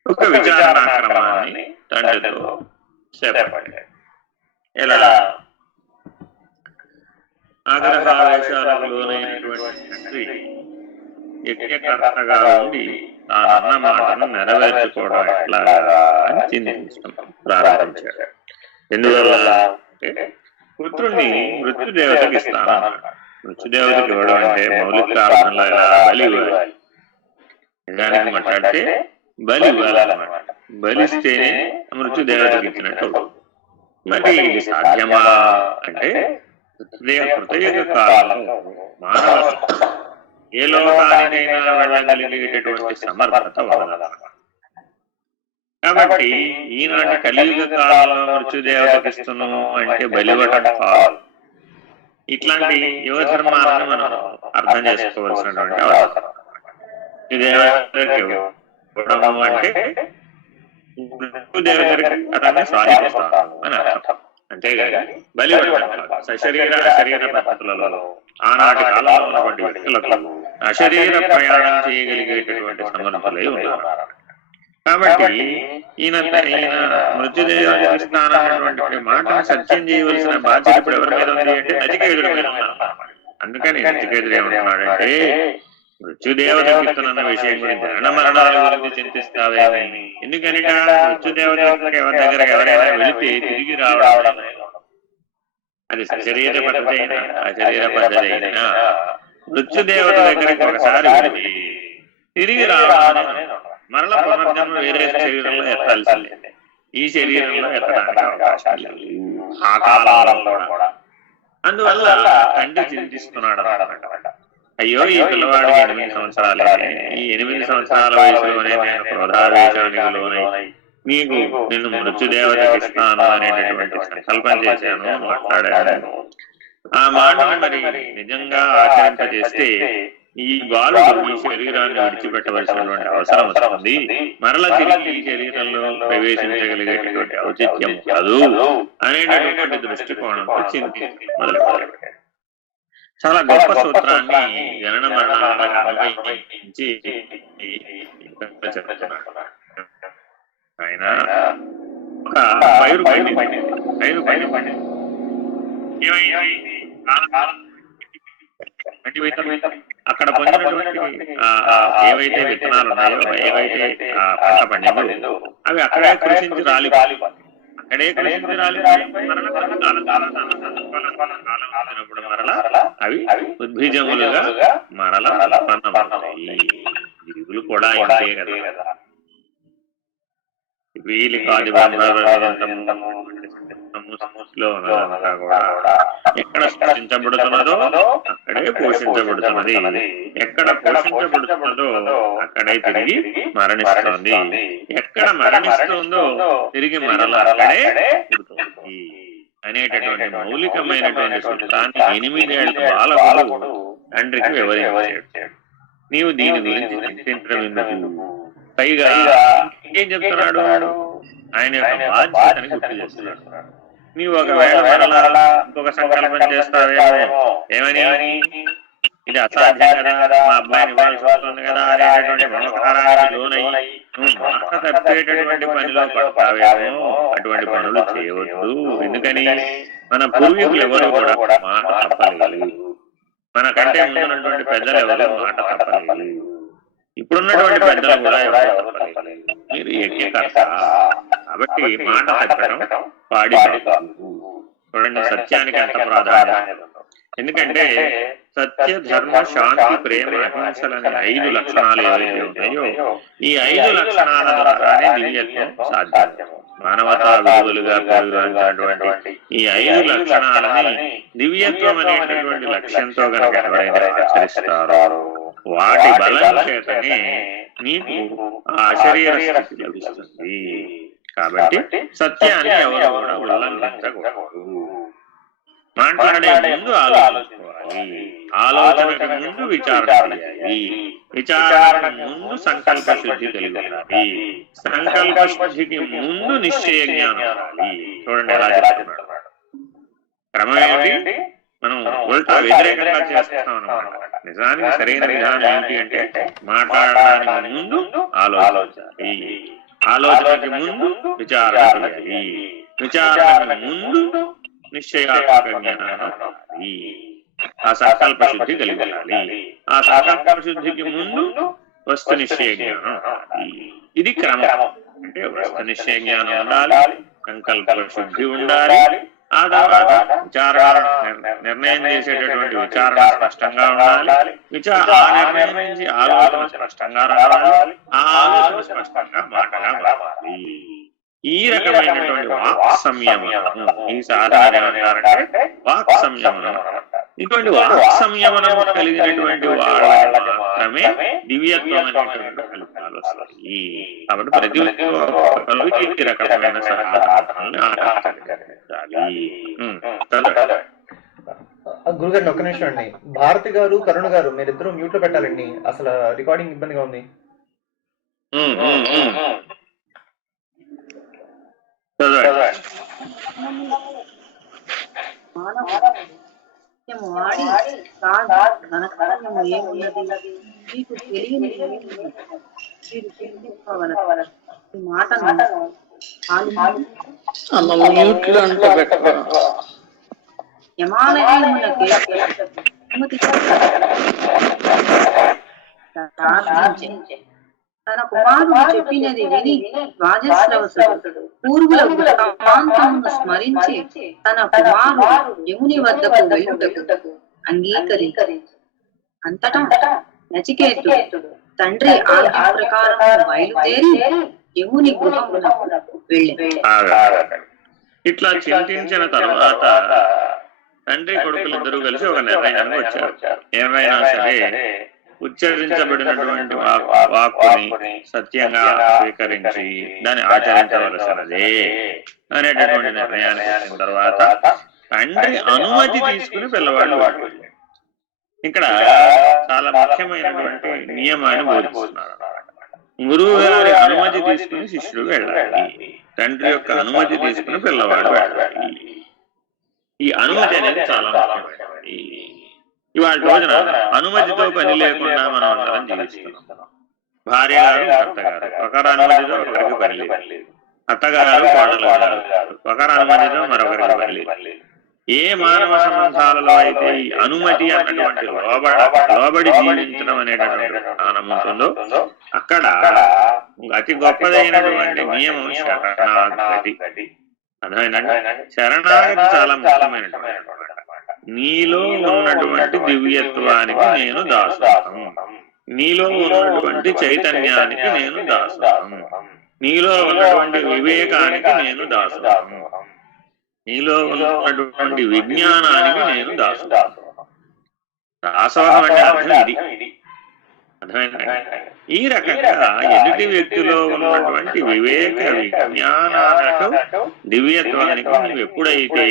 ఒక విచారణాక్రమాన్ని తండ్రితో చేపట్టాడు. ఇలా ఆగ్రహావేశాలకు లోనైనటువంటి తండ్రి యజ్ఞకర్తగా ఉండి తానన్న మాటను నెరవేర్చుకోవడం ఎట్లాగా అని చింతించడం ప్రారంభించాడు. ఎందువల్ల అంటే పుత్రుణ్ణి మృత్యుదేవతకి ఇస్తానన్నాడు. మృత్యుదేవతకి ఇవ్వడం అంటే మౌలిక కారణంలో ఇలా బలి ఇవ్వాలి. నిజానికి మాట్లాడితే బలి ఇవ్వాలన్నమాట. బలిస్తేనే మృత్యుదేవతకి ఇచ్చినట్టు. మరి ఇది సాధ్యమా అంటే కృతయుగ కాలంలో మానవ ఏ లోకానికైనా వెళ్ళగలిగేటటువంటి సమర్థత వదలదు. కాబట్టి ఈనాటి కలియుగ కాలంలో మృత్యుదేవతకి ఇస్తున్నాము అంటే బలివ్వటం కాదు. ఇట్లాంటి యువధర్మాలను మనం అర్థం చేసుకోవాల్సినటువంటి అవసరం. మృత్యుదేవతకి ఇవ్వడము అంటే మృత్యుదేవతకి అతన్ని స్వాధీనిస్తాము అని అర్థం. అంతేగాని బలి సశరీర అశరీర పద్ధతులలో ఆనాటి కాలంలో ఉన్నటువంటి వ్యక్తులకు అశరీర ప్రయాణం చేయగలిగేటటువంటి సమర్థులై ఉన్నారు. కాబట్టి ఈయన మృత్యుదేవతకి స్థానమైనటువంటి మాటను సత్యం చేయవలసిన బాధ్యత ఇప్పుడు ఎవరి మీద ఉంది అంటే నచికేతుడి మీద ఉన్నారు. అందుకని నచికేతుడు ఏమంటున్నాడంటే, మృత్యుదేవతకి ఇస్తున్న విషయం గురించి జనన మరణాల గురించి చింతిస్తావేమని. ఎందుకనిట మృత్యుదేవత ఎవరి దగ్గర ఎవరైనా వెళితే తిరిగి రావడం, అది సశరీర పద్ధతి అయినా అశరీర పద్ధతి అయినా మృత్యుదేవత దగ్గరికి ఒకసారి వెళితే తిరిగి రావడం, మరల పునర్జన్మ వేరే శరీరంలో ఎత్తాల్సిందే. ఈ శరీరంలో ఎత్తడానికి అవకాశాలు లేవు ఆ కాలంలో కూడా. అందువల్ల తండ్రి చింతిస్తున్నాడు అన్నమాట. అయ్యో, ఈ పిల్లవాడికి 8 సంవత్సరాలే, ఈ 8 సంవత్సరాల వయసులోనే నేను క్రోధావేశానికి లోనై నీకు నిన్ను మృత్యుదేవతకి ఇస్తాను అనేటటువంటి సంకల్పం చేశాను, మాట్లాడాను. ఆ మాటను మరి నిజంగా ఆచరింపజేస్తే ఈ బాలుడు ఈ శరీరాన్ని విడిచిపెట్టవలసినటువంటి అవసరం వస్తుంది, మరల తిరిగి ఈ శరీరంలో ప్రవేశించగలిగేటటువంటి ఔచిత్యం కాదు అనేటటువంటి దృష్టికోణంతో చింతించి మొదలుపెట్టాడు. చాలా గొప్ప సూత్రాన్ని జనన మరణాలను అన్వయించి చెప్తున్నాడు ఆయన. ఒక పైరు పండింది, అక్కడ పొందినటువంటి ఏవైతే విత్తనాలు ఉన్నాయో, ఏవైతే పంట పండిందో అవి అక్కడే కృషించి రాలిపోయి మరలా అవి ఉద్భిజములుగా మరలా ఉత్పన్నమవుతాయి. జీవులు కూడా ఇంతే కదా. వీలికాది కూడా ఎక్కడ సృష్టించబడుతున్నదో అక్కడే పోషించబడుతున్నది, ఎక్కడ పోషించబడుతున్నదో అక్కడే తిరిగి మరణిస్తోంది, ఎక్కడ మరణిస్తుందో తిరిగి మరలా అక్కడే పుడుతుంది అనేటటువంటి మౌలికమైనటువంటి సూత్రాన్ని 8 ఏళ్ల బాలకుడు తండ్రికి వివరించాడు. నీవు దీని గురించి చింతించడం ఎందుకు? పైగా ఏం చెప్తున్నాడు? ఆయన యొక్క బాధ్యతని గుర్తు చేస్తున్నాడు. నీవు ఒకవేళ మరలా ఇంకొక సంకల్పం చేస్తావేమో, ఏమని, ఇది అసాధ్యం కదా, మా అబ్బాయిని ఇవ్వాల్సి వస్తుంది కదా అనేటటువంటి మమకారానికి లోనయ్యి నువ్వు మాట తప్పేటటువంటి పనిలో పడతావేమో. అటువంటి పనులు చేయవద్దు. ఎందుకని? మన పూర్వీకులు ఎవరు కూడా మాట తప్పలేదు, మనకంటే ముందున్నటువంటి పెద్దలు ఎవరు మాట తప్పలేదు, ఇప్పుడున్నటువంటి పెద్దలు కూడా ఎవరు తప్పలేదు. మీరు యజ్ఞకర్త కాబట్టి మాట తప్పడం పాడి చూడండి. సత్యానికి ఎంత ప్రాధాన్యం! ఎందుకంటే సత్య, ధర్మ, శాంతి, ప్రేమ, అహింసలనే 5 లక్షణాలు ఏవైతే ఉన్నాయో ఈ 5 లక్షణాల ద్వారానే దివ్యత్వం సాధ్యం. మానవతా విలువలుగా పేరుగాంచినటువంటి ఈ 5 లక్షణాలని దివ్యత్వం అనేటటువంటి లక్ష్యంతో గనక ఎవరైనా ఆచరిస్తారో వాటి బలం చేతనే నీకు ఆ శరీర స్థితి లభిస్తుంది. కాబట్టి సత్యాన్ని ఎవరు కూడా ఉల్లంఘించకూడదు. మాట్లాడే ముందు ఆలోచించుకోవాలి, ఆలోచనకు ముందు విచారణ చేయాలి, విచారణకు ముందు సంకల్ప శుద్ధి కలిగి ఉండాలి, సంకల్ప శుద్ధికి ముందు నిశ్చయ జ్ఞానం ఉండాలి. చూడండి ఎలా చెప్తున్నాడు. క్రమం ఏమిటి? మనం ఉల్టా వ్యతిరేకంగా చేస్తాం అన్నమాట. నిజానికి సరైన విధానం ఏంటి అంటే మాట్లాడడానికి ముందు ఆలోచించాలి, ఆలోచనకి ముందు విచారణ చేయాలి, విచారణకి ముందు నిశ్చయాత్మక జ్ఞానాన్ని, ఆ సంకల్ప శుద్ధి కలిగి ఉండాలి, ఆ సంకల్ప శుద్ధికి ముందు వస్తు నిశ్చయ జ్ఞానం ఉండాలి. ఇది క్రమం. అంటే వస్తు నిశ్చయ జ్ఞానం ఉండాలి, సంకల్ప శుద్ధి ఉండాలి, ఆ తర్వాత విచారణ నిర్ణయం చేసేటటువంటి విచారణ స్పష్టంగా ఉండాలి, ఆ నిర్ణయం నుంచి ఆలోచన స్పష్టంగా రావాలి, ఆ ఆలోచన స్పష్టంగా మాటగా మారాలి. ఈ రకమైనటువంటి వాక్ సంయమనము, ఈ సాధన ఏమంటారంటే వాక్ సంయమనం. ఇటువంటి వాక్ సంయమనము కలిగినటువంటి వాళ్ళకి మాత్రమే దివ్యత్వం అనేటువంటి ఫలితాలు వస్తాయి. కాబట్టి ప్రతి ఒక్కరు ఈ రకమైన సాధనని ఆచరించాలి. గురుగారిని ఒక్క నిమిషం అండి. భారతి గారు, కరుణ గారు మీరిద్దరూ మ్యూట్ లో పెట్టాలండి, అసలు రికార్డింగ్ ఇబ్బందిగా ఉంది. వాడి ఏమున్నది మీకు తెలియని మీరు తెలుసుకోగలరు. ఈ మాటను తన కుమారుడు చెప్పినది విని రాజశ్రవసుడు పూర్వుల వృత్తాంతమును స్మరించి తన కుమారుడు యముని వద్దకు వెళ్ళుటకు అంగీకరించు. అంతటా నచికేతుడు తండ్రి ఆజ్ఞ ప్రకారం బయలుదేరి యముని గృహమునకు వెళ్ళాడు. ఇట్లా చింతించిన తర్వాత తండ్రి కొడుకులు ఇద్దరు కలిసి ఒక నిర్ణయానికి వచ్చారు. ఏమైనా సరే ఉచ్చరించబడినటువంటి వాక్కుని సత్యంగా స్వీకరించి దాన్ని ఆచరించవలసినదే అనేటటువంటి నిర్ణయానికి వచ్చిన తర్వాత తండ్రి అనుమతి తీసుకుని పిల్లవాళ్ళు వెళ్ళారు. ఇక్కడ చాలా ముఖ్యమైనటువంటి నియమాన్ని బోధిస్తున్నారు. గురువు గారి అనుమతి తీసుకుని శిష్యుడు వెళ్ళాలి, తండ్రి యొక్క అనుమతి తీసుకుని పిల్లవాడు వెళ్ళాలి. ఈ అనుమతి అనేది చాలా ముఖ్యమైనది. ఇవాళ రోజున అనుమతితో పని లేకుండా మనం అందరం జీవిస్తున్నాం. భార్య గారు భర్త గారు ఒకరి అనుమతితో ఒకరికి పని లేదు, అత్తగారు కోడలు గారు ఒకరి అనుమతితో మరొకరికి పని లేదు. ఏ మానవ సంబంధాలలో అయితే ఈ అనుమతి అన్నటువంటి లోబడి జీవించడం అనేటటువంటి విధానం ఉంటుందో అక్కడ అతి గొప్పదైనటువంటి నియమం శరణాగతి. అర్థమైందండి? శరణాగతి చాలా ముఖ్యమైనటువంటి. నీలో ఉన్నటువంటి దివ్యత్వానికి నేను దాసును, నీలో ఉన్నటువంటి చైతన్యానికి నేను దాసును, నీలో ఉన్నటువంటి వివేకానికి నేను దాసును, నీలో ఉన్నటువంటి విజ్ఞానానికి నేను దాసును. దాసోహం అంటే అర్థం ఇది. అర్థమైందండి? ఈ రకంగా ఎదుటి వ్యక్తిలో ఉన్నటువంటి వివేక విజ్ఞానాలకు దివ్యత్వానికి నువ్వు ఎప్పుడైతే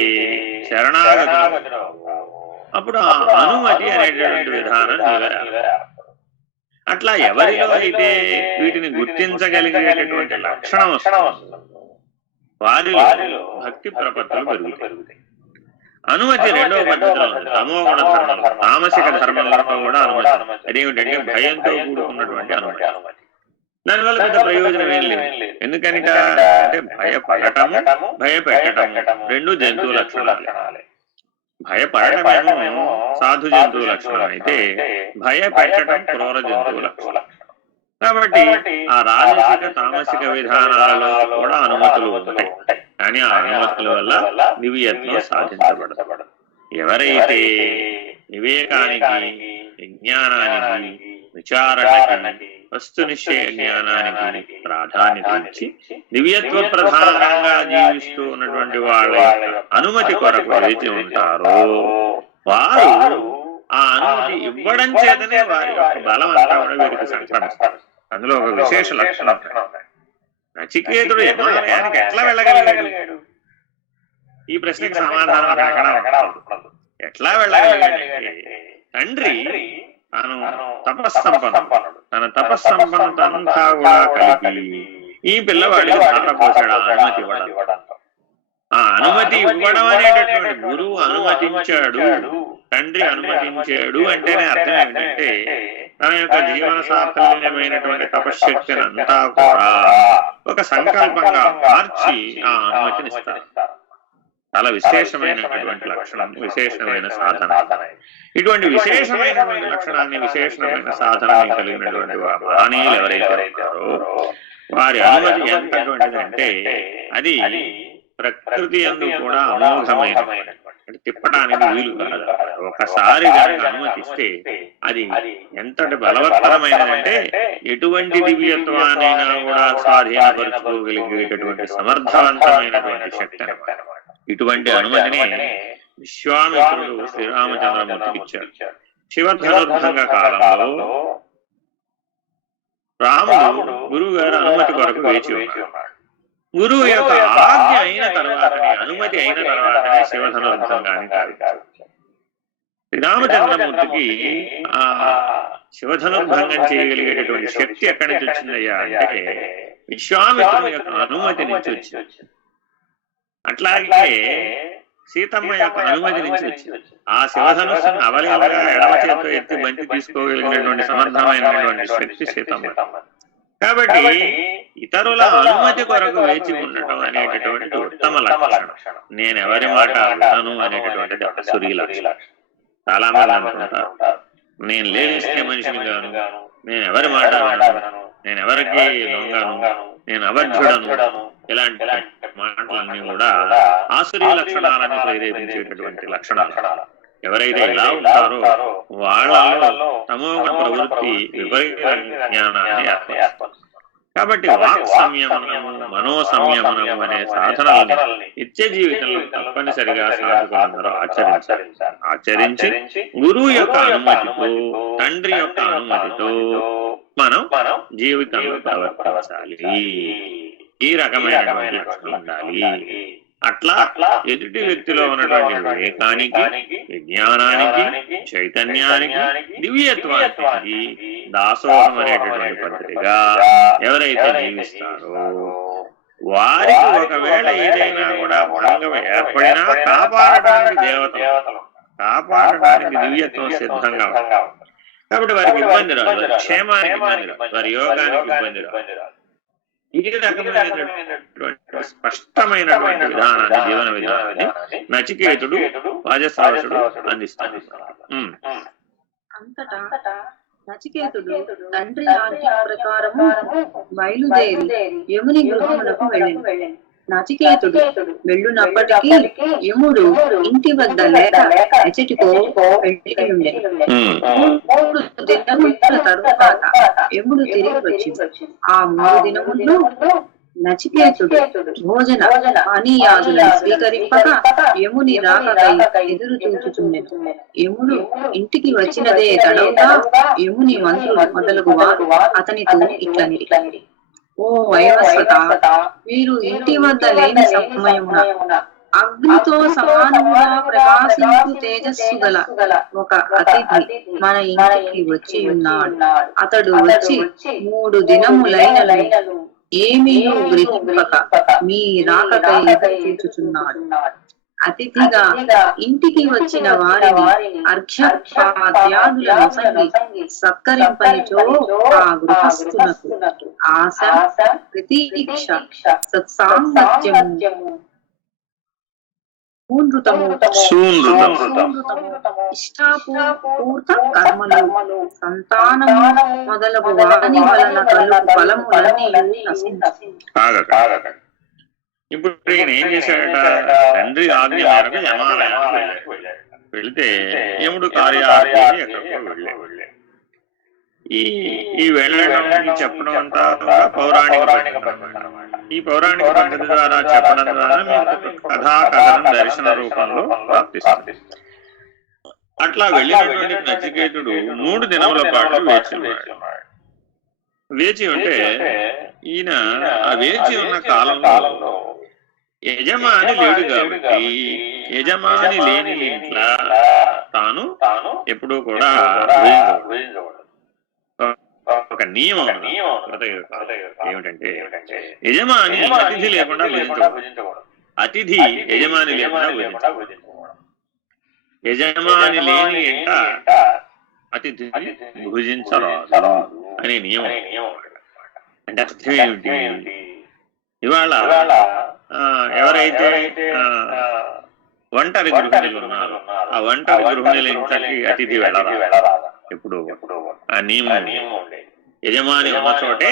శరణాగతి అప్పుడు ఆ అనుమతి అనేటటువంటి విధానం నెరవేరాలి. అట్లా ఎవరిలో అయితే వీటిని గుర్తించగలిగేటటువంటి లక్షణం వస్తుంది వారిలో భక్తి ప్రపత్తులు పెరుగుతాయి. అనుమతి రెండవ పద్ధతిలో ఉంది. తమోగుణ ధర్మం, తామసిక ధర్మంలో కూడా అనుమతి. అదేమిటంటే భయంతో కూడుకున్నటువంటి అనుమతి. దానివల్ల పెద్ద ప్రయోజనం ఏం లేదు. ఎందుకనిట అంటే భయపడటము భయపెట్టటము రెండు జంతువు లక్షణాలే. భయపడటమేమో సాధు జంతువు లక్షణం అయితే భయపెట్టడం క్రూర జంతువు లక్షణం. కాబట్టి ఆ రాజసిక తామసిక విధానాలలో కూడా అనుమతులు ఉంటాయి, కానీ ఆ అనుమతుల వల్ల దివ్యత్వం సాధించబడదు. ఎవరైతే వివేకానికి విజ్ఞానానికి విచారణకి వస్తు నిశ్చయ జ్ఞానానికి ప్రాధాన్యత ఇచ్చి దివ్యత్వ ప్రధానంగా జీవిస్తూ ఉన్నటువంటి వాళ్ళ అనుమతి కొరకు వేచి ఉంటారో వారు ఆ అనుమతి ఇవ్వడం చేతనే వారి యొక్క బలం అంతా కూడా వీరికి సంక్రమిస్తారు. అందులో ఒక విశేష లక్షణం. నచికేతుడు హిమాలయానికి ఎట్లా వెళ్ళగలిగాడు? ఈ ప్రశ్నకి సమాధానం అక్కడ ఉండదు. ఎట్లా వెళ్ళగలిగాడంటే తండ్రి తాను తపస్సంపన్నుడు, తన తపస్సంపన్నతంతా కూడా కలిపి ఈ పిల్లవాడికి ధార పోసాడు అనుమతి ఇవ్వడం. ఆ అనుమతి ఇవ్వడం అనేటటువంటి గురువు అనుమతించాడు, తండ్రి అనుమతించాడు అంటేనే అర్థం ఏమిటంటే తన యొక్క జీవన సాఫల్యమైనటువంటి తపశ్శక్తిని అంతా కూడా ఒక సంకల్పంగా మార్చి ఆ అనుమతిని ఇస్తారు. చాలా విశేషమైనటువంటి లక్షణం, విశేషమైన సాధన. ఇటువంటి విశేషమైనటువంటి లక్షణాన్ని విశేషమైన సాధనని కలిగినటువంటి మహనీయులు ఎవరైతే ఉన్నారో వారి అనుమతి ఎంతటువంటిదంటే అది ప్రకృతి యందు కూడా అమోఘమైన, అంటే తిప్పడానికి వీలు కాదు. ఒకసారి దానికి అనుమతిస్తే అది ఎంతటి బలవత్తరమైనదంటే ఎటువంటి దివ్యత్వానైనా కూడా స్వాధీనపరుచుకోగలిగేటటువంటి సమర్థవంతమైనటువంటి శక్తి అన్నమాట. ఇటువంటి అనుమతిని విశ్వామిత్రుడు శ్రీరామచంద్రమూర్తికి ఇచ్చాడు. శివధనుర్భంగ కాలంలో రాముడు గురువు గారు అనుమతి కొరకు వేచి ఉన్నాడు. గురువు యొక్క ఆజ్ఞ అయిన తర్వాతనే, అనుమతి అయిన తర్వాతనే శివధనుర్భంగాన్ని కావించాడు. శ్రీరామచంద్రమూర్తికి ఆ శివధనుర్భంగం చేయగలిగేటటువంటి శక్తి ఎక్కడి నుంచి వచ్చిందయ్యా అంటే విశ్వామిత్రుని యొక్క అనుమతి నుంచి వచ్చింది. అట్లాగే సీతమ్మ యొక్క అనుమతి నుంచి వచ్చింది. ఆ శివధనుస్సును అవలీలగా ఎడమ చేతితో ఎత్తి బంతి తీసుకోగలిగినటువంటి సమర్థమైనటువంటి శక్తి సీతమ్మ. కాబట్టి ఇతరుల అనుమతి కొరకు వేచి ఉండటం అనేటటువంటి ఉత్తమ లక్షణం. నేనెవరి మాట వినను అనేటటువంటిది అసురీ లక్షణం. చాలా మంది అనుకుంటారు నేను లేనిస్తే మనిషిని గాను, నేను ఎవరి మాట వినను, నేను ఎవరికి లొంగను, నేను అవర్ధుడను, ఇలాంటి మాటలన్నీ కూడా ఆసురీ లక్షణాలను ప్రేరేపించేటటువంటి లక్షణాలు. ఎవరైతే ఇలా ఉంటారో వాళ్ళలో తమోగుణ ప్రవృత్తి విపరీత జ్ఞానాన్ని ఏర్పరుస్తుంది. కాబట్టి వాక్ సంయమనము మనో సంయమనము అనే సాధనల్ని నిత్య జీవితంలో తప్పనిసరిగా సాధకులందరూ ఆచరించి గురువు యొక్క అనుమతితో తండ్రి యొక్క అనుమతితో మనం జీవితంలో ప్రవర్తించాలి. ఈ రకమైనటువంటి లక్షణం ఉండాలి. అట్లా ఎదుటి వ్యక్తిలో ఉన్నటువంటి వివేకానికి, విజ్ఞానానికి, చైతన్యానికి, దివ్యత్వానికి దాసోహం అనేటటువంటి పద్ధతిగా ఎవరైతే జీవిస్తారో వారికి ఒకవేళ ఏదైనా కూడా భంగం ఏర్పడినా కాపాడడానికి దేవతలు, కాపాడడానికి దివ్యత్వం సిద్ధంగా ఉంటుంది. కాబట్టి వారికి ఇబ్బంది రాదు, క్షేమానికి ఇబ్బంది రాదు, వారి యోగానికి ఇబ్బంది రాదు. ఈ రకమైనటువంటి స్పష్టమైనటువంటి విధానాన్ని, జీవన విధానాన్ని నచికేతుడు వాజస్రావసుడు అందిస్తాడు. అంతటా నచికేతుడు తండ్రి ఆజ్ఞ ప్రకారము బయలుదేరి యముని గృహమునకు వెళ్ళెను. నచికేతుడు వెళ్ళునప్పటికీ యముడు ఇంటి వద్ద లేక ఎచ్చటికో వెళ్ళి ఉండెను. 3 దినముల తరువాత యముడు తిరిగి వచ్చింది. ఆ 3 దినముల్లో నచికేతుడు భోజన పానీయాదులను స్వీకరింపక యముని రాకకై ఎదురు చూచుచుండెను. యముడు ఇంటికి వచ్చినదే తడవుగా యముని మంత్రులు మొదలగు వారు అతనితో ఇట్లనిరి: ఓ వైవస్వత, మీరు ఇంటి వద్ద లేని సమయమున అగ్నితో సమానముగా ప్రకాశించు తేజస్సు గల ఒక అతిథి మన ఇంటికి వచ్చి ఉన్నాడు. అతడు వచ్చి 3 దినములైనను ఏమీ గ్రహింపక మీ రాకకై ఎదురు చూచుచున్నాడు. అతిథిగా ఇంటికి వచ్చిన వారిని అర్ఘ్యపాద్యాదులను సంగి సత్కరింపనిచో ఆ గృహస్థునకు ఆశ, ప్రతీక్ష, సత్సాంగత్యము, ఇష్టాపూర్త కర్మలు, సంతానము మొదలగు వాని వలన కలుగు ఫలములన్నీ నశించు. ఇప్పుడు ఈయన ఏం చేశాడట? తండ్రి ఆజ్ఞ మేరకు యమాలయానికి వెళితే యముడు కార్యాలయాన్ని ఎక్కడికో వెళ్ళాడు. ఈ వెళ్ళడం చెప్పడం అంతా పౌరాణిక పద్ధతి. ఈ పౌరాణిక పద్ధతి ద్వారా చెప్పడం ద్వారా మీకు కథాకథనం దర్శన రూపంలో ప్రాప్తిస్తుంది. అట్లా వెళ్ళినటువంటి నచికేతుడు 3 దినముల పాటు వేచి ఉంటే ఈయన ఆ వేచి ఉన్న కాలంలో యజమాని లేడు కాబట్టి యజమాని లేని ఇంట్లో తాను ఎప్పుడూ కూడా ఒక నియమం ఏమిటంటే యజమాని అతిథి లేకుండా భుజించకూడదు, అతిథి యజమాని లేకుండా భుజించకూడదు. యజమాని లేని ఇంట అతిథి భుజించరాదు అనే నియమం. అంటే అర్థం ఏమిటి? ఇవాళ ఎవరైతే ఒంటరి గృహిణులు ఉన్నారో ఆ ఒంటరి గృహిణుల ఇంటికి అతిథి వెళ్ళరా ఎప్పుడు. ఆ నియమం యజమాని ఉన్న చోటే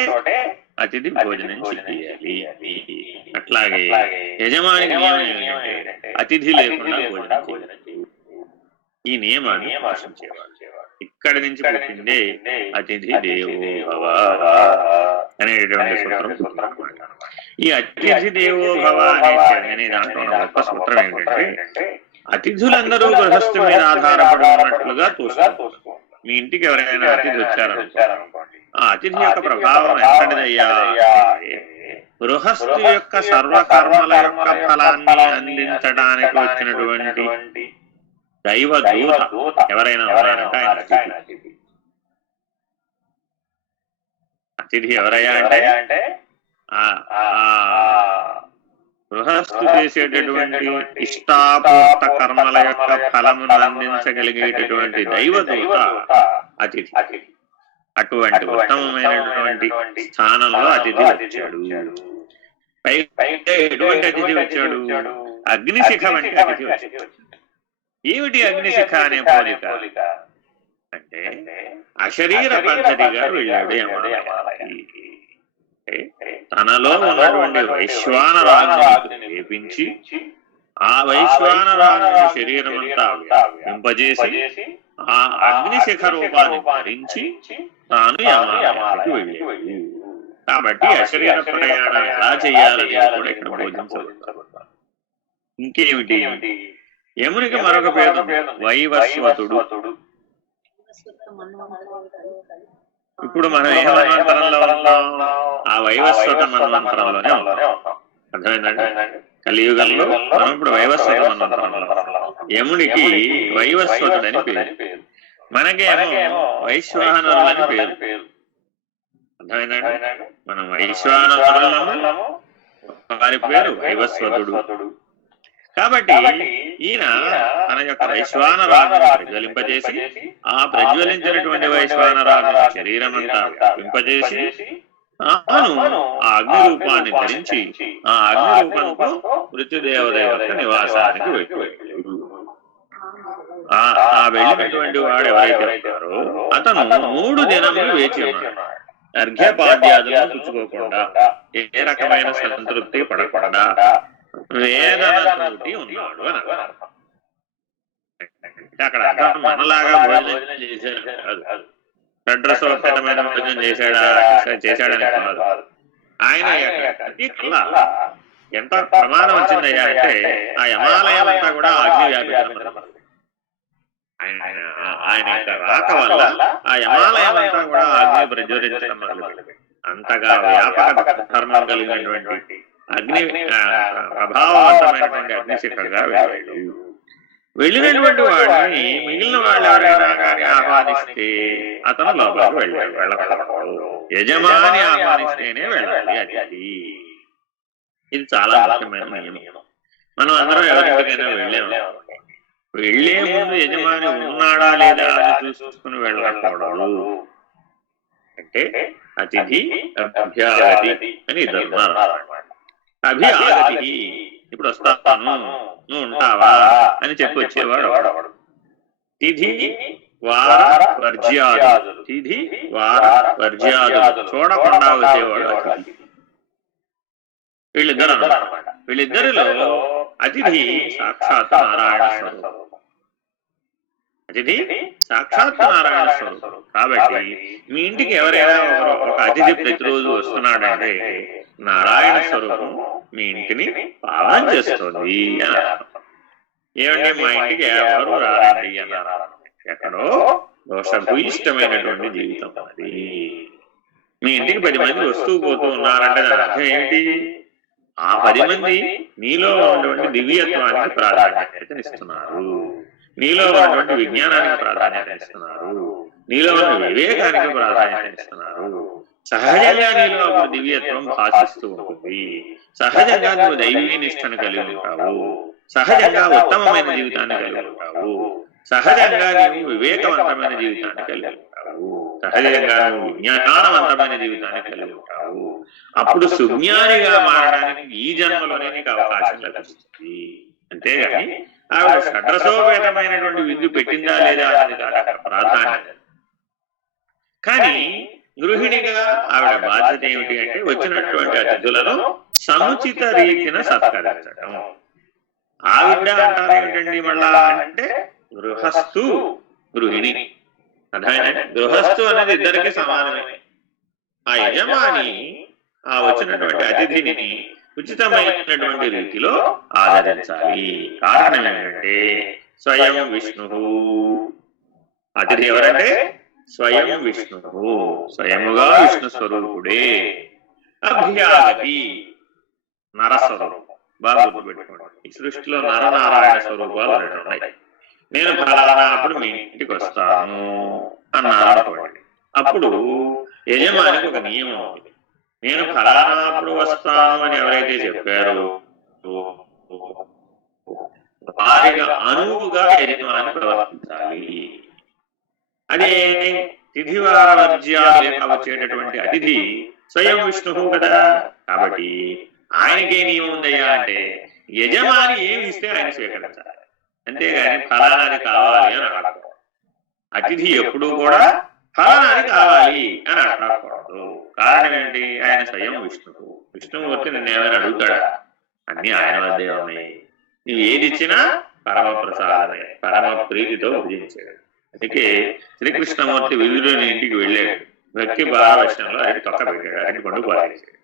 అతిథి భోజనం చెయ్యాలి. అట్లాగే యజమాని నియమం ఏంటంటే అతిథి లేకుండా భోజనం చేయాలి. ఈ నియమాన్ని పాటించేవాళ్ళు. ఇక్కడి నుంచి పుట్టిందే అతిథి దేవో భవ అనేటువంటి సూత్రం. ఈ అతిథి దేవో భవ అనే దాంట్లో గొప్ప సూత్రం ఏంటంటే అతిథులందరూ గృహస్థు మీద ఆధారపడి ఉన్నట్లుగా చూస్తారు. మీ ఇంటికి ఎవరైనా అతిథి వచ్చారనుకోండి, ఆ అతిథి యొక్క ప్రభావం ఎంతటిదయ్యా? గృహస్థు యొక్క సర్వకర్మల యొక్క ఫలాన్ని అందించడానికి వచ్చినటువంటి దైవ దూత ఎవరైనా ఉన్నారంటే ఆయన అతిథి. అతిథి ఎవరయ్యా అంటే గృహస్థు చేసేటటువంటి ఇష్టాపూర్త కర్మల యొక్క ఫలమును అందించగలిగేటటువంటి దైవదూత అతిథి. అటువంటి ఉత్తమమైనటువంటి స్థానంలో అతిథి వచ్చాడు. ఎటువంటి అతిథి వచ్చాడు? అగ్నిశిఖ వంటి అతిథి వచ్చాడు. ఏమిటి అగ్నిశిఖ అనే పోలిక అంటే అశరీర పద్ధతిగా వెళ్ళాడు యమాలయానికి. తనలో ఉన్నటువంటి వైశ్వానరాగ్ని లేపించి ఆ వైశ్వానరాగ్ని శరీరం అంతా వ్యాపింపజేసి ఆ అగ్నిశిఖ రూపాన్ని ధరించి తాను యమాలయానికి వెళ్ళాడు. కాబట్టి అశరీర ప్రయాణం ఎలా చేయాలనేది కూడా ఇక్కడ బోధించబడతారు. ఇంకేమిటి, యమునికి మరొక పేరు వైవస్వతుడు. ఇప్పుడు మనం ఏ మన్వంతరంలో ఉన్నాం? ఆ వైవస్వత మన్వంతరంలోనే ఉన్నాం. అర్థమైందండి? కలియుగంలో మనం ఇప్పుడు వైవస్వత మన్వంతరంలో ఉన్నాం. యమునికి వైవస్వతుడని పేరు, మనకేమో వైశ్వానరులని పేరు. అర్థమైందండి? మనం వైశ్వానరులము, వారి పేరు వైవస్వతుడు. కాబట్టి ఈయన తన యొక్క వైశ్వానరాజును ప్రజ్వలింపజేసి, ఆ ప్రజ్వలించినటువంటి వైశ్వానరాజు శరీరం అంతా వ్యాపింపజేసి తాను ఆ అగ్ని రూపాన్ని ధరించి ఆ అగ్ని రూపంతో మృత్యుదేవదేవత నివాసానికి వెళ్ళాడు. ఆ వెళ్ళినటువంటి వాడు ఎవరైతే ఉంటారో అతను 3 దినములు వేచి ఉన్నాడు. అర్ఘ్యపాద్యాదులను పుచ్చుకోకుండా, ఏ రకమైన సంతృప్తి పడకుండా వేదనతోటి ఉన్నాడు అని అక్కడ అర్థం. మనలాగా భోజనం చేశాడు కాదు, షడ్రసోపేతమైన భోజనం చేశాడని కాదు. ఆయన కల్లా ఎంత ప్రమాదం వచ్చిందయ్యా అంటే ఆ యమాలయం అంతా కూడా అగ్ని వ్యాపించడం. ఆయన రాక వల్ల ఆ యమాలయం అంతా కూడా అగ్ని ప్రజ్వలించడం మొదలుపెట్టింది. అంతగా వ్యాపక ధర్మం కలిగినటువంటి అగ్ని ప్రభావవంతమైనటువంటి అగ్నిశిఖగా వెళ్ళాడు. వెళ్ళినటువంటి వాడిని మిగిలిన వాళ్ళు ఎవరైనా కానీ ఆహ్వానిస్తే అతను లోపలికి వెళ్ళకూడదు. యజమాని ఆహ్వానిస్తేనే వెళ్ళాలి. ఇది చాలా ముఖ్యమైన నియమం. మనం అందరం ఎవరింటికైనా వెళ్లే ముందు యజమాని ఉన్నాడా లేదా అని చూసుకుని వెళ్ళకూడదు. అంటే అతిథి అభ్యాగతి అని ఇద్దరు. అభిఆగతి, ఇప్పుడు వస్తాను నువ్వు ఉంటావా అని చెప్పి వచ్చేవాడు. తిథి వార వర్జ్యాదులు, తిథి వార వర్జ్యాదులు చూడకుండా వచ్చేవాడు అతిథి. వీళ్ళిద్దరు అన్నమాట. వీళ్ళిద్దరిలో అతిథి సాక్షాత్ నారాయణ స్వరూపం. అతిథి సాక్షాత్ నారాయణ స్వరూపం. కాబట్టి మీ ఇంటికి ఎవరైనా ఒక అతిథి ప్రతిరోజు వస్తున్నాడంటే నారాయణ స్వరూపం మీ ఇంటిని పాలన చేస్తుంది అని అర్థం. ఏమంటే మా ఇంటికి ఎవరు రారండి అన్నారు. ఎక్కడో దోషభూయిష్టమైనటువంటి జీవితం అది. మీ ఇంటికి 10 మంది వస్తూ పోతూ ఉన్నారంటే దాని అర్థం ఏమిటి? ఆ 10 మంది మీలో ఉన్నటువంటి దివ్యత్వానికి ప్రాధాన్యతనిస్తున్నారు, నీలో ఉన్నటువంటి విజ్ఞానానికి ప్రాధాన్యతనిస్తున్నారు, నీలో ఉన్న వివేకానికి ప్రాధాన్యతనిస్తున్నారు. సహజంగా నీలో అప్పుడు దివ్యత్వం భాషిస్తూ ఉంటుంది. సహజంగా నువ్వు దైవీ నిష్టను కలిగి ఉంటావు. సహజంగా ఉత్తమమైన జీవితాన్ని కలిగి ఉంటావు. సహజంగా నీవు వివేకవంతమైన జీవితాన్ని కలిగి ఉంటావు. సహజంగా నువ్వు విజ్ఞానవంతమైన జీవితాన్ని కలిగి ఉంటావు. అప్పుడు సుజ్ఞానిగా మారడానికి ఈ జన్మలోనే నీకు అవకాశం లభిస్తుంది. అంతేగాని ఆవిడ షడ్రసోపేతమైనటువంటి విద్య పెట్టిందా లేదా అనేది కాదు ప్రాధాన్యత. కానీ గృహిణిగా ఆవిడ బాధ్యత ఏమిటి అంటే వచ్చినటువంటి అతిథులను సముచిత రీతిన సత్కరించడం. ఆవిడ అంటారు ఏమిటండి మళ్ళా అంటే గృహస్థు గృహిణి. అర్థమైనా? గృహస్థు అనేది ఇద్దరికి సమానమే. ఆ యజమాని ఆ వచ్చినటువంటి అతిథిని ఉచితమైనటువంటి రీతిలో ఆదరించాలి. కారణం ఏంటంటే స్వయం విష్ణు. అతిథి ఎవరంటే స్వయం విష్ణు, స్వయముగా విష్ణు స్వరూపుడే. అభ్యాగతి నరస్వరూపం. బాగా గుర్తుపెట్టుకోండి, ఈ సృష్టిలో నరనారాయణ స్వరూపాలు 2 ఉన్నాయి. నేను ఫలానా అప్పుడు మీ ఇంటికి వస్తాను అన్నారు అనుకోండి. అప్పుడు యజమానికి ఒక నియమం ఉంది. నేను ఫలానా అప్పుడు వస్తాను అని ఎవరైతే చెప్పారో వారిగా అనువుగా యజమాని ప్రవర్తించాలి. అదే తిథివార వర్జ్యాలు వచ్చేటటువంటి అతిథి స్వయం విష్ణువు కదా. కాబట్టి ఆయనకే నియమం ఉందయ్యా అంటే యజమాని ఏమి ఇస్తే ఆయన స్వీకరించాలి, అంతేగాని ఫలానాది కావాలి అని అడగకూడదు. అతిథి ఎప్పుడూ కూడా ఫలానాది కావాలి అని అడగకూడదు. కారణం ఏంటి? ఆయన స్వయం విష్ణువు. విష్ణుమూర్తి నిన్ను ఏమైనా అడుగుతాడా? అన్ని ఆయన వద్దే ఉన్నాయి. నువ్వు ఏది ఇచ్చినా పరమ ప్రసాదమే, పరమ ప్రీతితో భుజించాడు. అందుకే శ్రీకృష్ణమూర్తి విదురుని ఇంటికి వెళ్ళాడు. వ్యక్తి పారవశ్యంలో అరటి తొక్క పెట్టాడు, అరటి పండు పారేసాడు.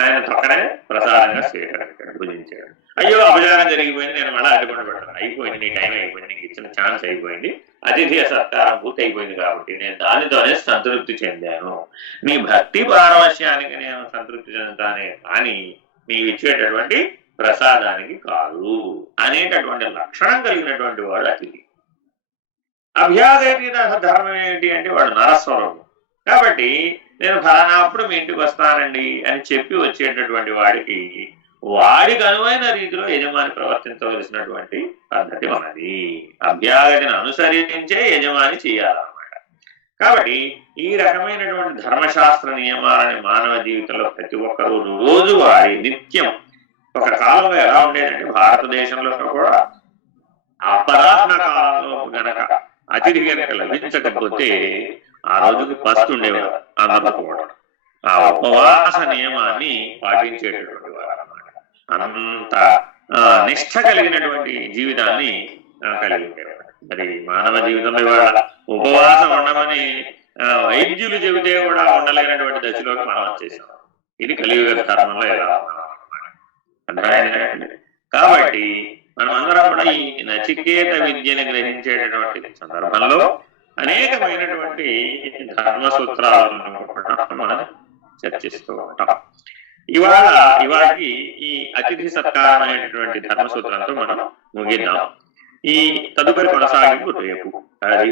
ఆయన తొక్కనే ప్రసాదంగా స్వీకరించాడు, భుజించాడు. అయ్యో అపచారం జరిగిపోయింది, నేను మళ్ళీ అరటిపండు పెట్టాను, అయిపోయింది, నీ టైం అయిపోయింది, నీకు ఇచ్చిన ఛాన్స్ అయిపోయింది, అతిథి సత్కారం పూర్తి అయిపోయింది కాబట్టి నేను దానితోనే సంతృప్తి చెందాను, నీ భక్తి పారవశ్యానికి నేను సంతృప్తి చెందుతానే కానీ నీవు ఇచ్చేటటువంటి ప్రసాదానికి కాదు అనేటటువంటి లక్షణం కలిగినటువంటి వాడు అతిథి. అభ్యాగతి ధర్మం ఏమిటి అంటే వాడు నరస్వరూపం కాబట్టి నేను ఫలానా అప్పుడు మీ ఇంటికి వస్తానండి అని చెప్పి వచ్చేటటువంటి వాడికి వాడికి అనువైన రీతిలో యజమాని ప్రవర్తించవలసినటువంటి పద్ధతి ఉన్నది. అభ్యాగతిని అనుసరించే యజమాని చేయాలన్నమాట. కాబట్టి ఈ రకమైనటువంటి ధర్మశాస్త్ర నియమాలని మానవ జీవితంలో ప్రతి ఒక్కరూ రోజువారీ నిత్యం, ఒక కాలంలో ఎలా ఉండేదంటే భారతదేశంలో కూడా అపరాహ్న కాలంలో గనక అతిథి గనక లభించకపోతే ఆ రోజుకి పస్తు ఉండేవారు అందరూ కూడా. ఆ ఉపవాస నియమాన్ని పాటించేటటువంటి వారు అన్నమాట. అంత నిష్ఠ కలిగినటువంటి జీవితాన్ని కలిగి ఉండేవారు. మరి మానవ జీవితంలో ఇవాళ ఉపవాసం ఉండమని వైద్యులు చెబితే కూడా ఉండలేనటువంటి దశలోకి మనం వచ్చేసాం. ఇది కలియుగ ధర్మంలో ఎలా ఉన్నాం. కాబట్టి మనం అందరం కూడా ఈ నచికేత విద్యను గ్రహించేటటువంటి సందర్భంలో అనేకమైనటువంటి ధర్మ సూత్రాలను మనం చర్చిస్తూ ఉంటాం. ఇవాళకి ఈ అతిథి సత్కారం అనేటటువంటి ధర్మ సూత్రంతో మనం ముగిద్దాం. ఈ తదుపరి కొనసాగింపు రేపు. హరి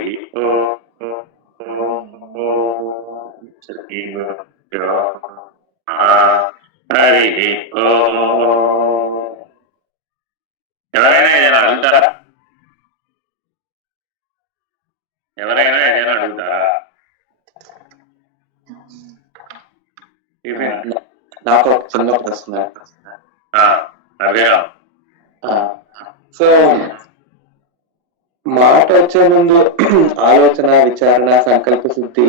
హరి ఎవరైనా ఏదైనా అడుగుతారా? ఎవరైనా ఏదైనా అడుగుతారా? నాకు ఒక చిన్న ప్రశ్న. సో మాట వచ్చే ముందు ఆలోచన, విచారణ, సంకల్ప శుద్ధి,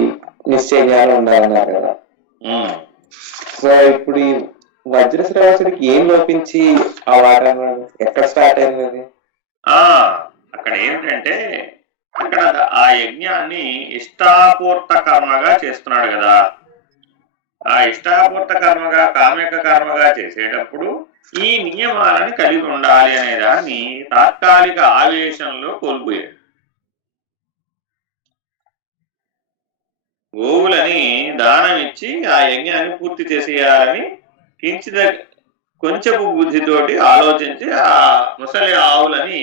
నిశ్చయాలు ఉండాలన్నారు కదా. సో ఇప్పుడు ఈ వజ్రశ్రవసుడికి ఏం లోపించి ఆ వాటం ఎక్కడ స్టార్ట్ అయింది? అక్కడ ఏంటంటే అక్కడ ఆ యజ్ఞాన్ని ఇష్టాపూర్త కర్మగా చేస్తున్నాడు కదా. ఆ ఇష్టాపూర్త కర్మగా, కామ్యక కర్మగా చేసేటప్పుడు ఈ నియమాలను కలిగి ఉండాలి అనే దాన్ని తాత్కాలిక ఆవేశంలో కోల్పోయాడు. గోవులని దానం ఇచ్చి ఆ యజ్ఞాన్ని పూర్తి చేసేయాలని కొంచెపు బుద్ధితోటి ఆలోచించి ఆ ముసలి ఆవులని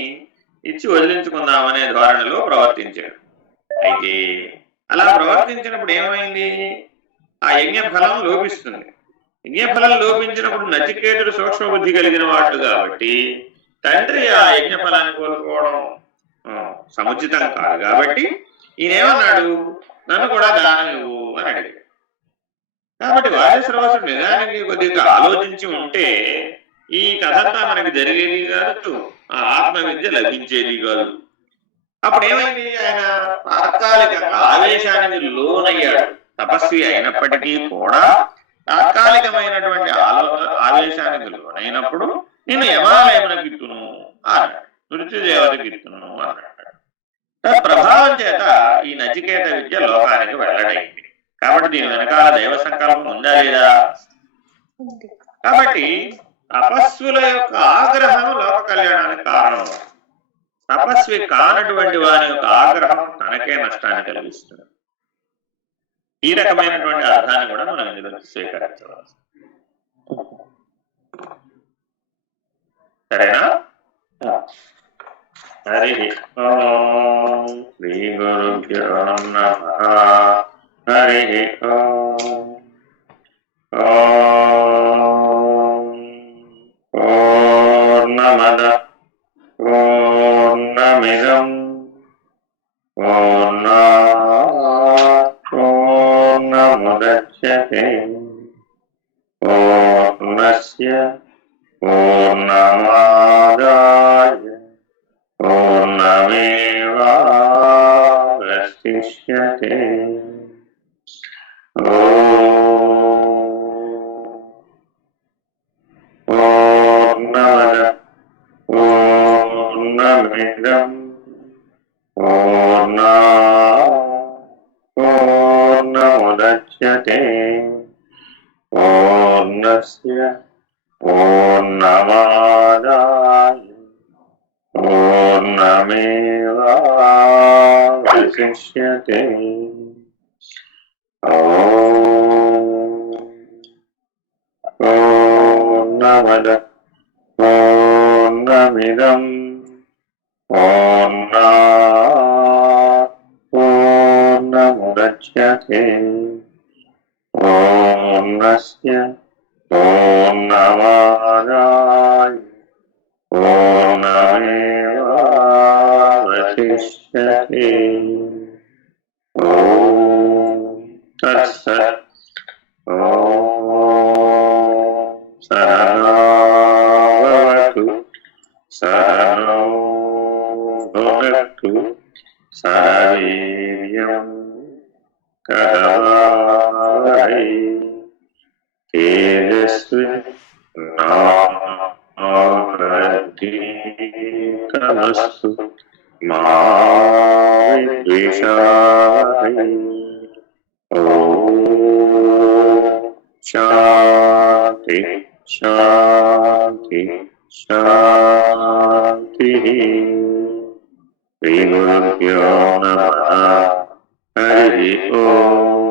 ఇచ్చి వదిలించుకుందామనే ధోరణిలో ప్రవర్తించాడు. అయితే అలా ప్రవర్తించినప్పుడు ఏమైంది? ఆ యజ్ఞ ఫలం లోపిస్తుంది. యజ్ఞఫలం లోపించినప్పుడు నచికేతుడు సూక్ష్మ బుద్ధి కలిగిన వాడు కాబట్టి తండ్రి ఆ యజ్ఞ ఫలాన్ని కోరుకోవడం సముచితం కాదు కాబట్టి ఈయనేమన్నాడు, నన్ను కూడా దానం ఇవ్వు అని అడిగాడు. కాబట్టి వాయుశ్రవసుడు నిజానికి కొద్దిగా ఆలోచించి ఉంటే ఈ కథంతా మనకి జరిగేది కాదు, ఆ ఆత్మ విద్య లభించేది కాదు. అప్పుడు ఏమైంది? ఆయన తాత్కాలికంగా ఆవేశానికి లోనయ్యాడు. తపస్వి అయినప్పటికీ కూడా తాత్కాలికమైనటువంటి ఆవేశానికి లోనైనప్పుడు నేను యమాలయమునకు గిట్టును అన్నాడు, మృత్యుదేవతకి గిట్టును అన్నాడు. ప్రభావం చేత ఈ నచికేత విద్య లోకానికి వెల్లడైంది. కాబట్టి దీని వెనకాల దైవ సంకల్పం ఉందా లేదా? కాబట్టి తపస్సుల యొక్క ఆగ్రహం లోక కళ్యాణానికి కారణం. తపస్వి కానటువంటి వారి యొక్క ఆగ్రహం తనకే నష్టాన్ని కలిగిస్తుంది. ఈ రకమైనటువంటి అర్థాన్ని కూడా మనం ఇందులో స్వీకరించవచ్చు. సరేనా? హరి ఓం శ్రీ గురుభ్యో నమః. హరి ఓం. పూర్ణమద పూర్ణమిదం పూర్ణముదచ్యతే పూర్ణస్య పూర్ణమాదాయ పూర్ణమేవావశిష్యతే. పూర్ణమద పూర్ణమిదం పూర్ణముదచ్యతే పూర్ణముదచ్యతే పూర్ణస్య పూర్ణమాదాయ పూర్ణమేవావశిష్యతే. పూర్ణమద పూర్ణమిదం పూర్ణముదచ్యతే పూర్ణస్య పూర్ణమాదాయ పూర్ణమేవావశిష్యతే. తత్సత్. సహనావతు సహనౌ భునక్తు సహ వీర్యం కరవావహై తేజస్వినావధీతమస్తు మా విద్విషావహై. శాంతి శాంతి శాంతి. శ్రీ గురుభ్యో నమః. హరి ఓం.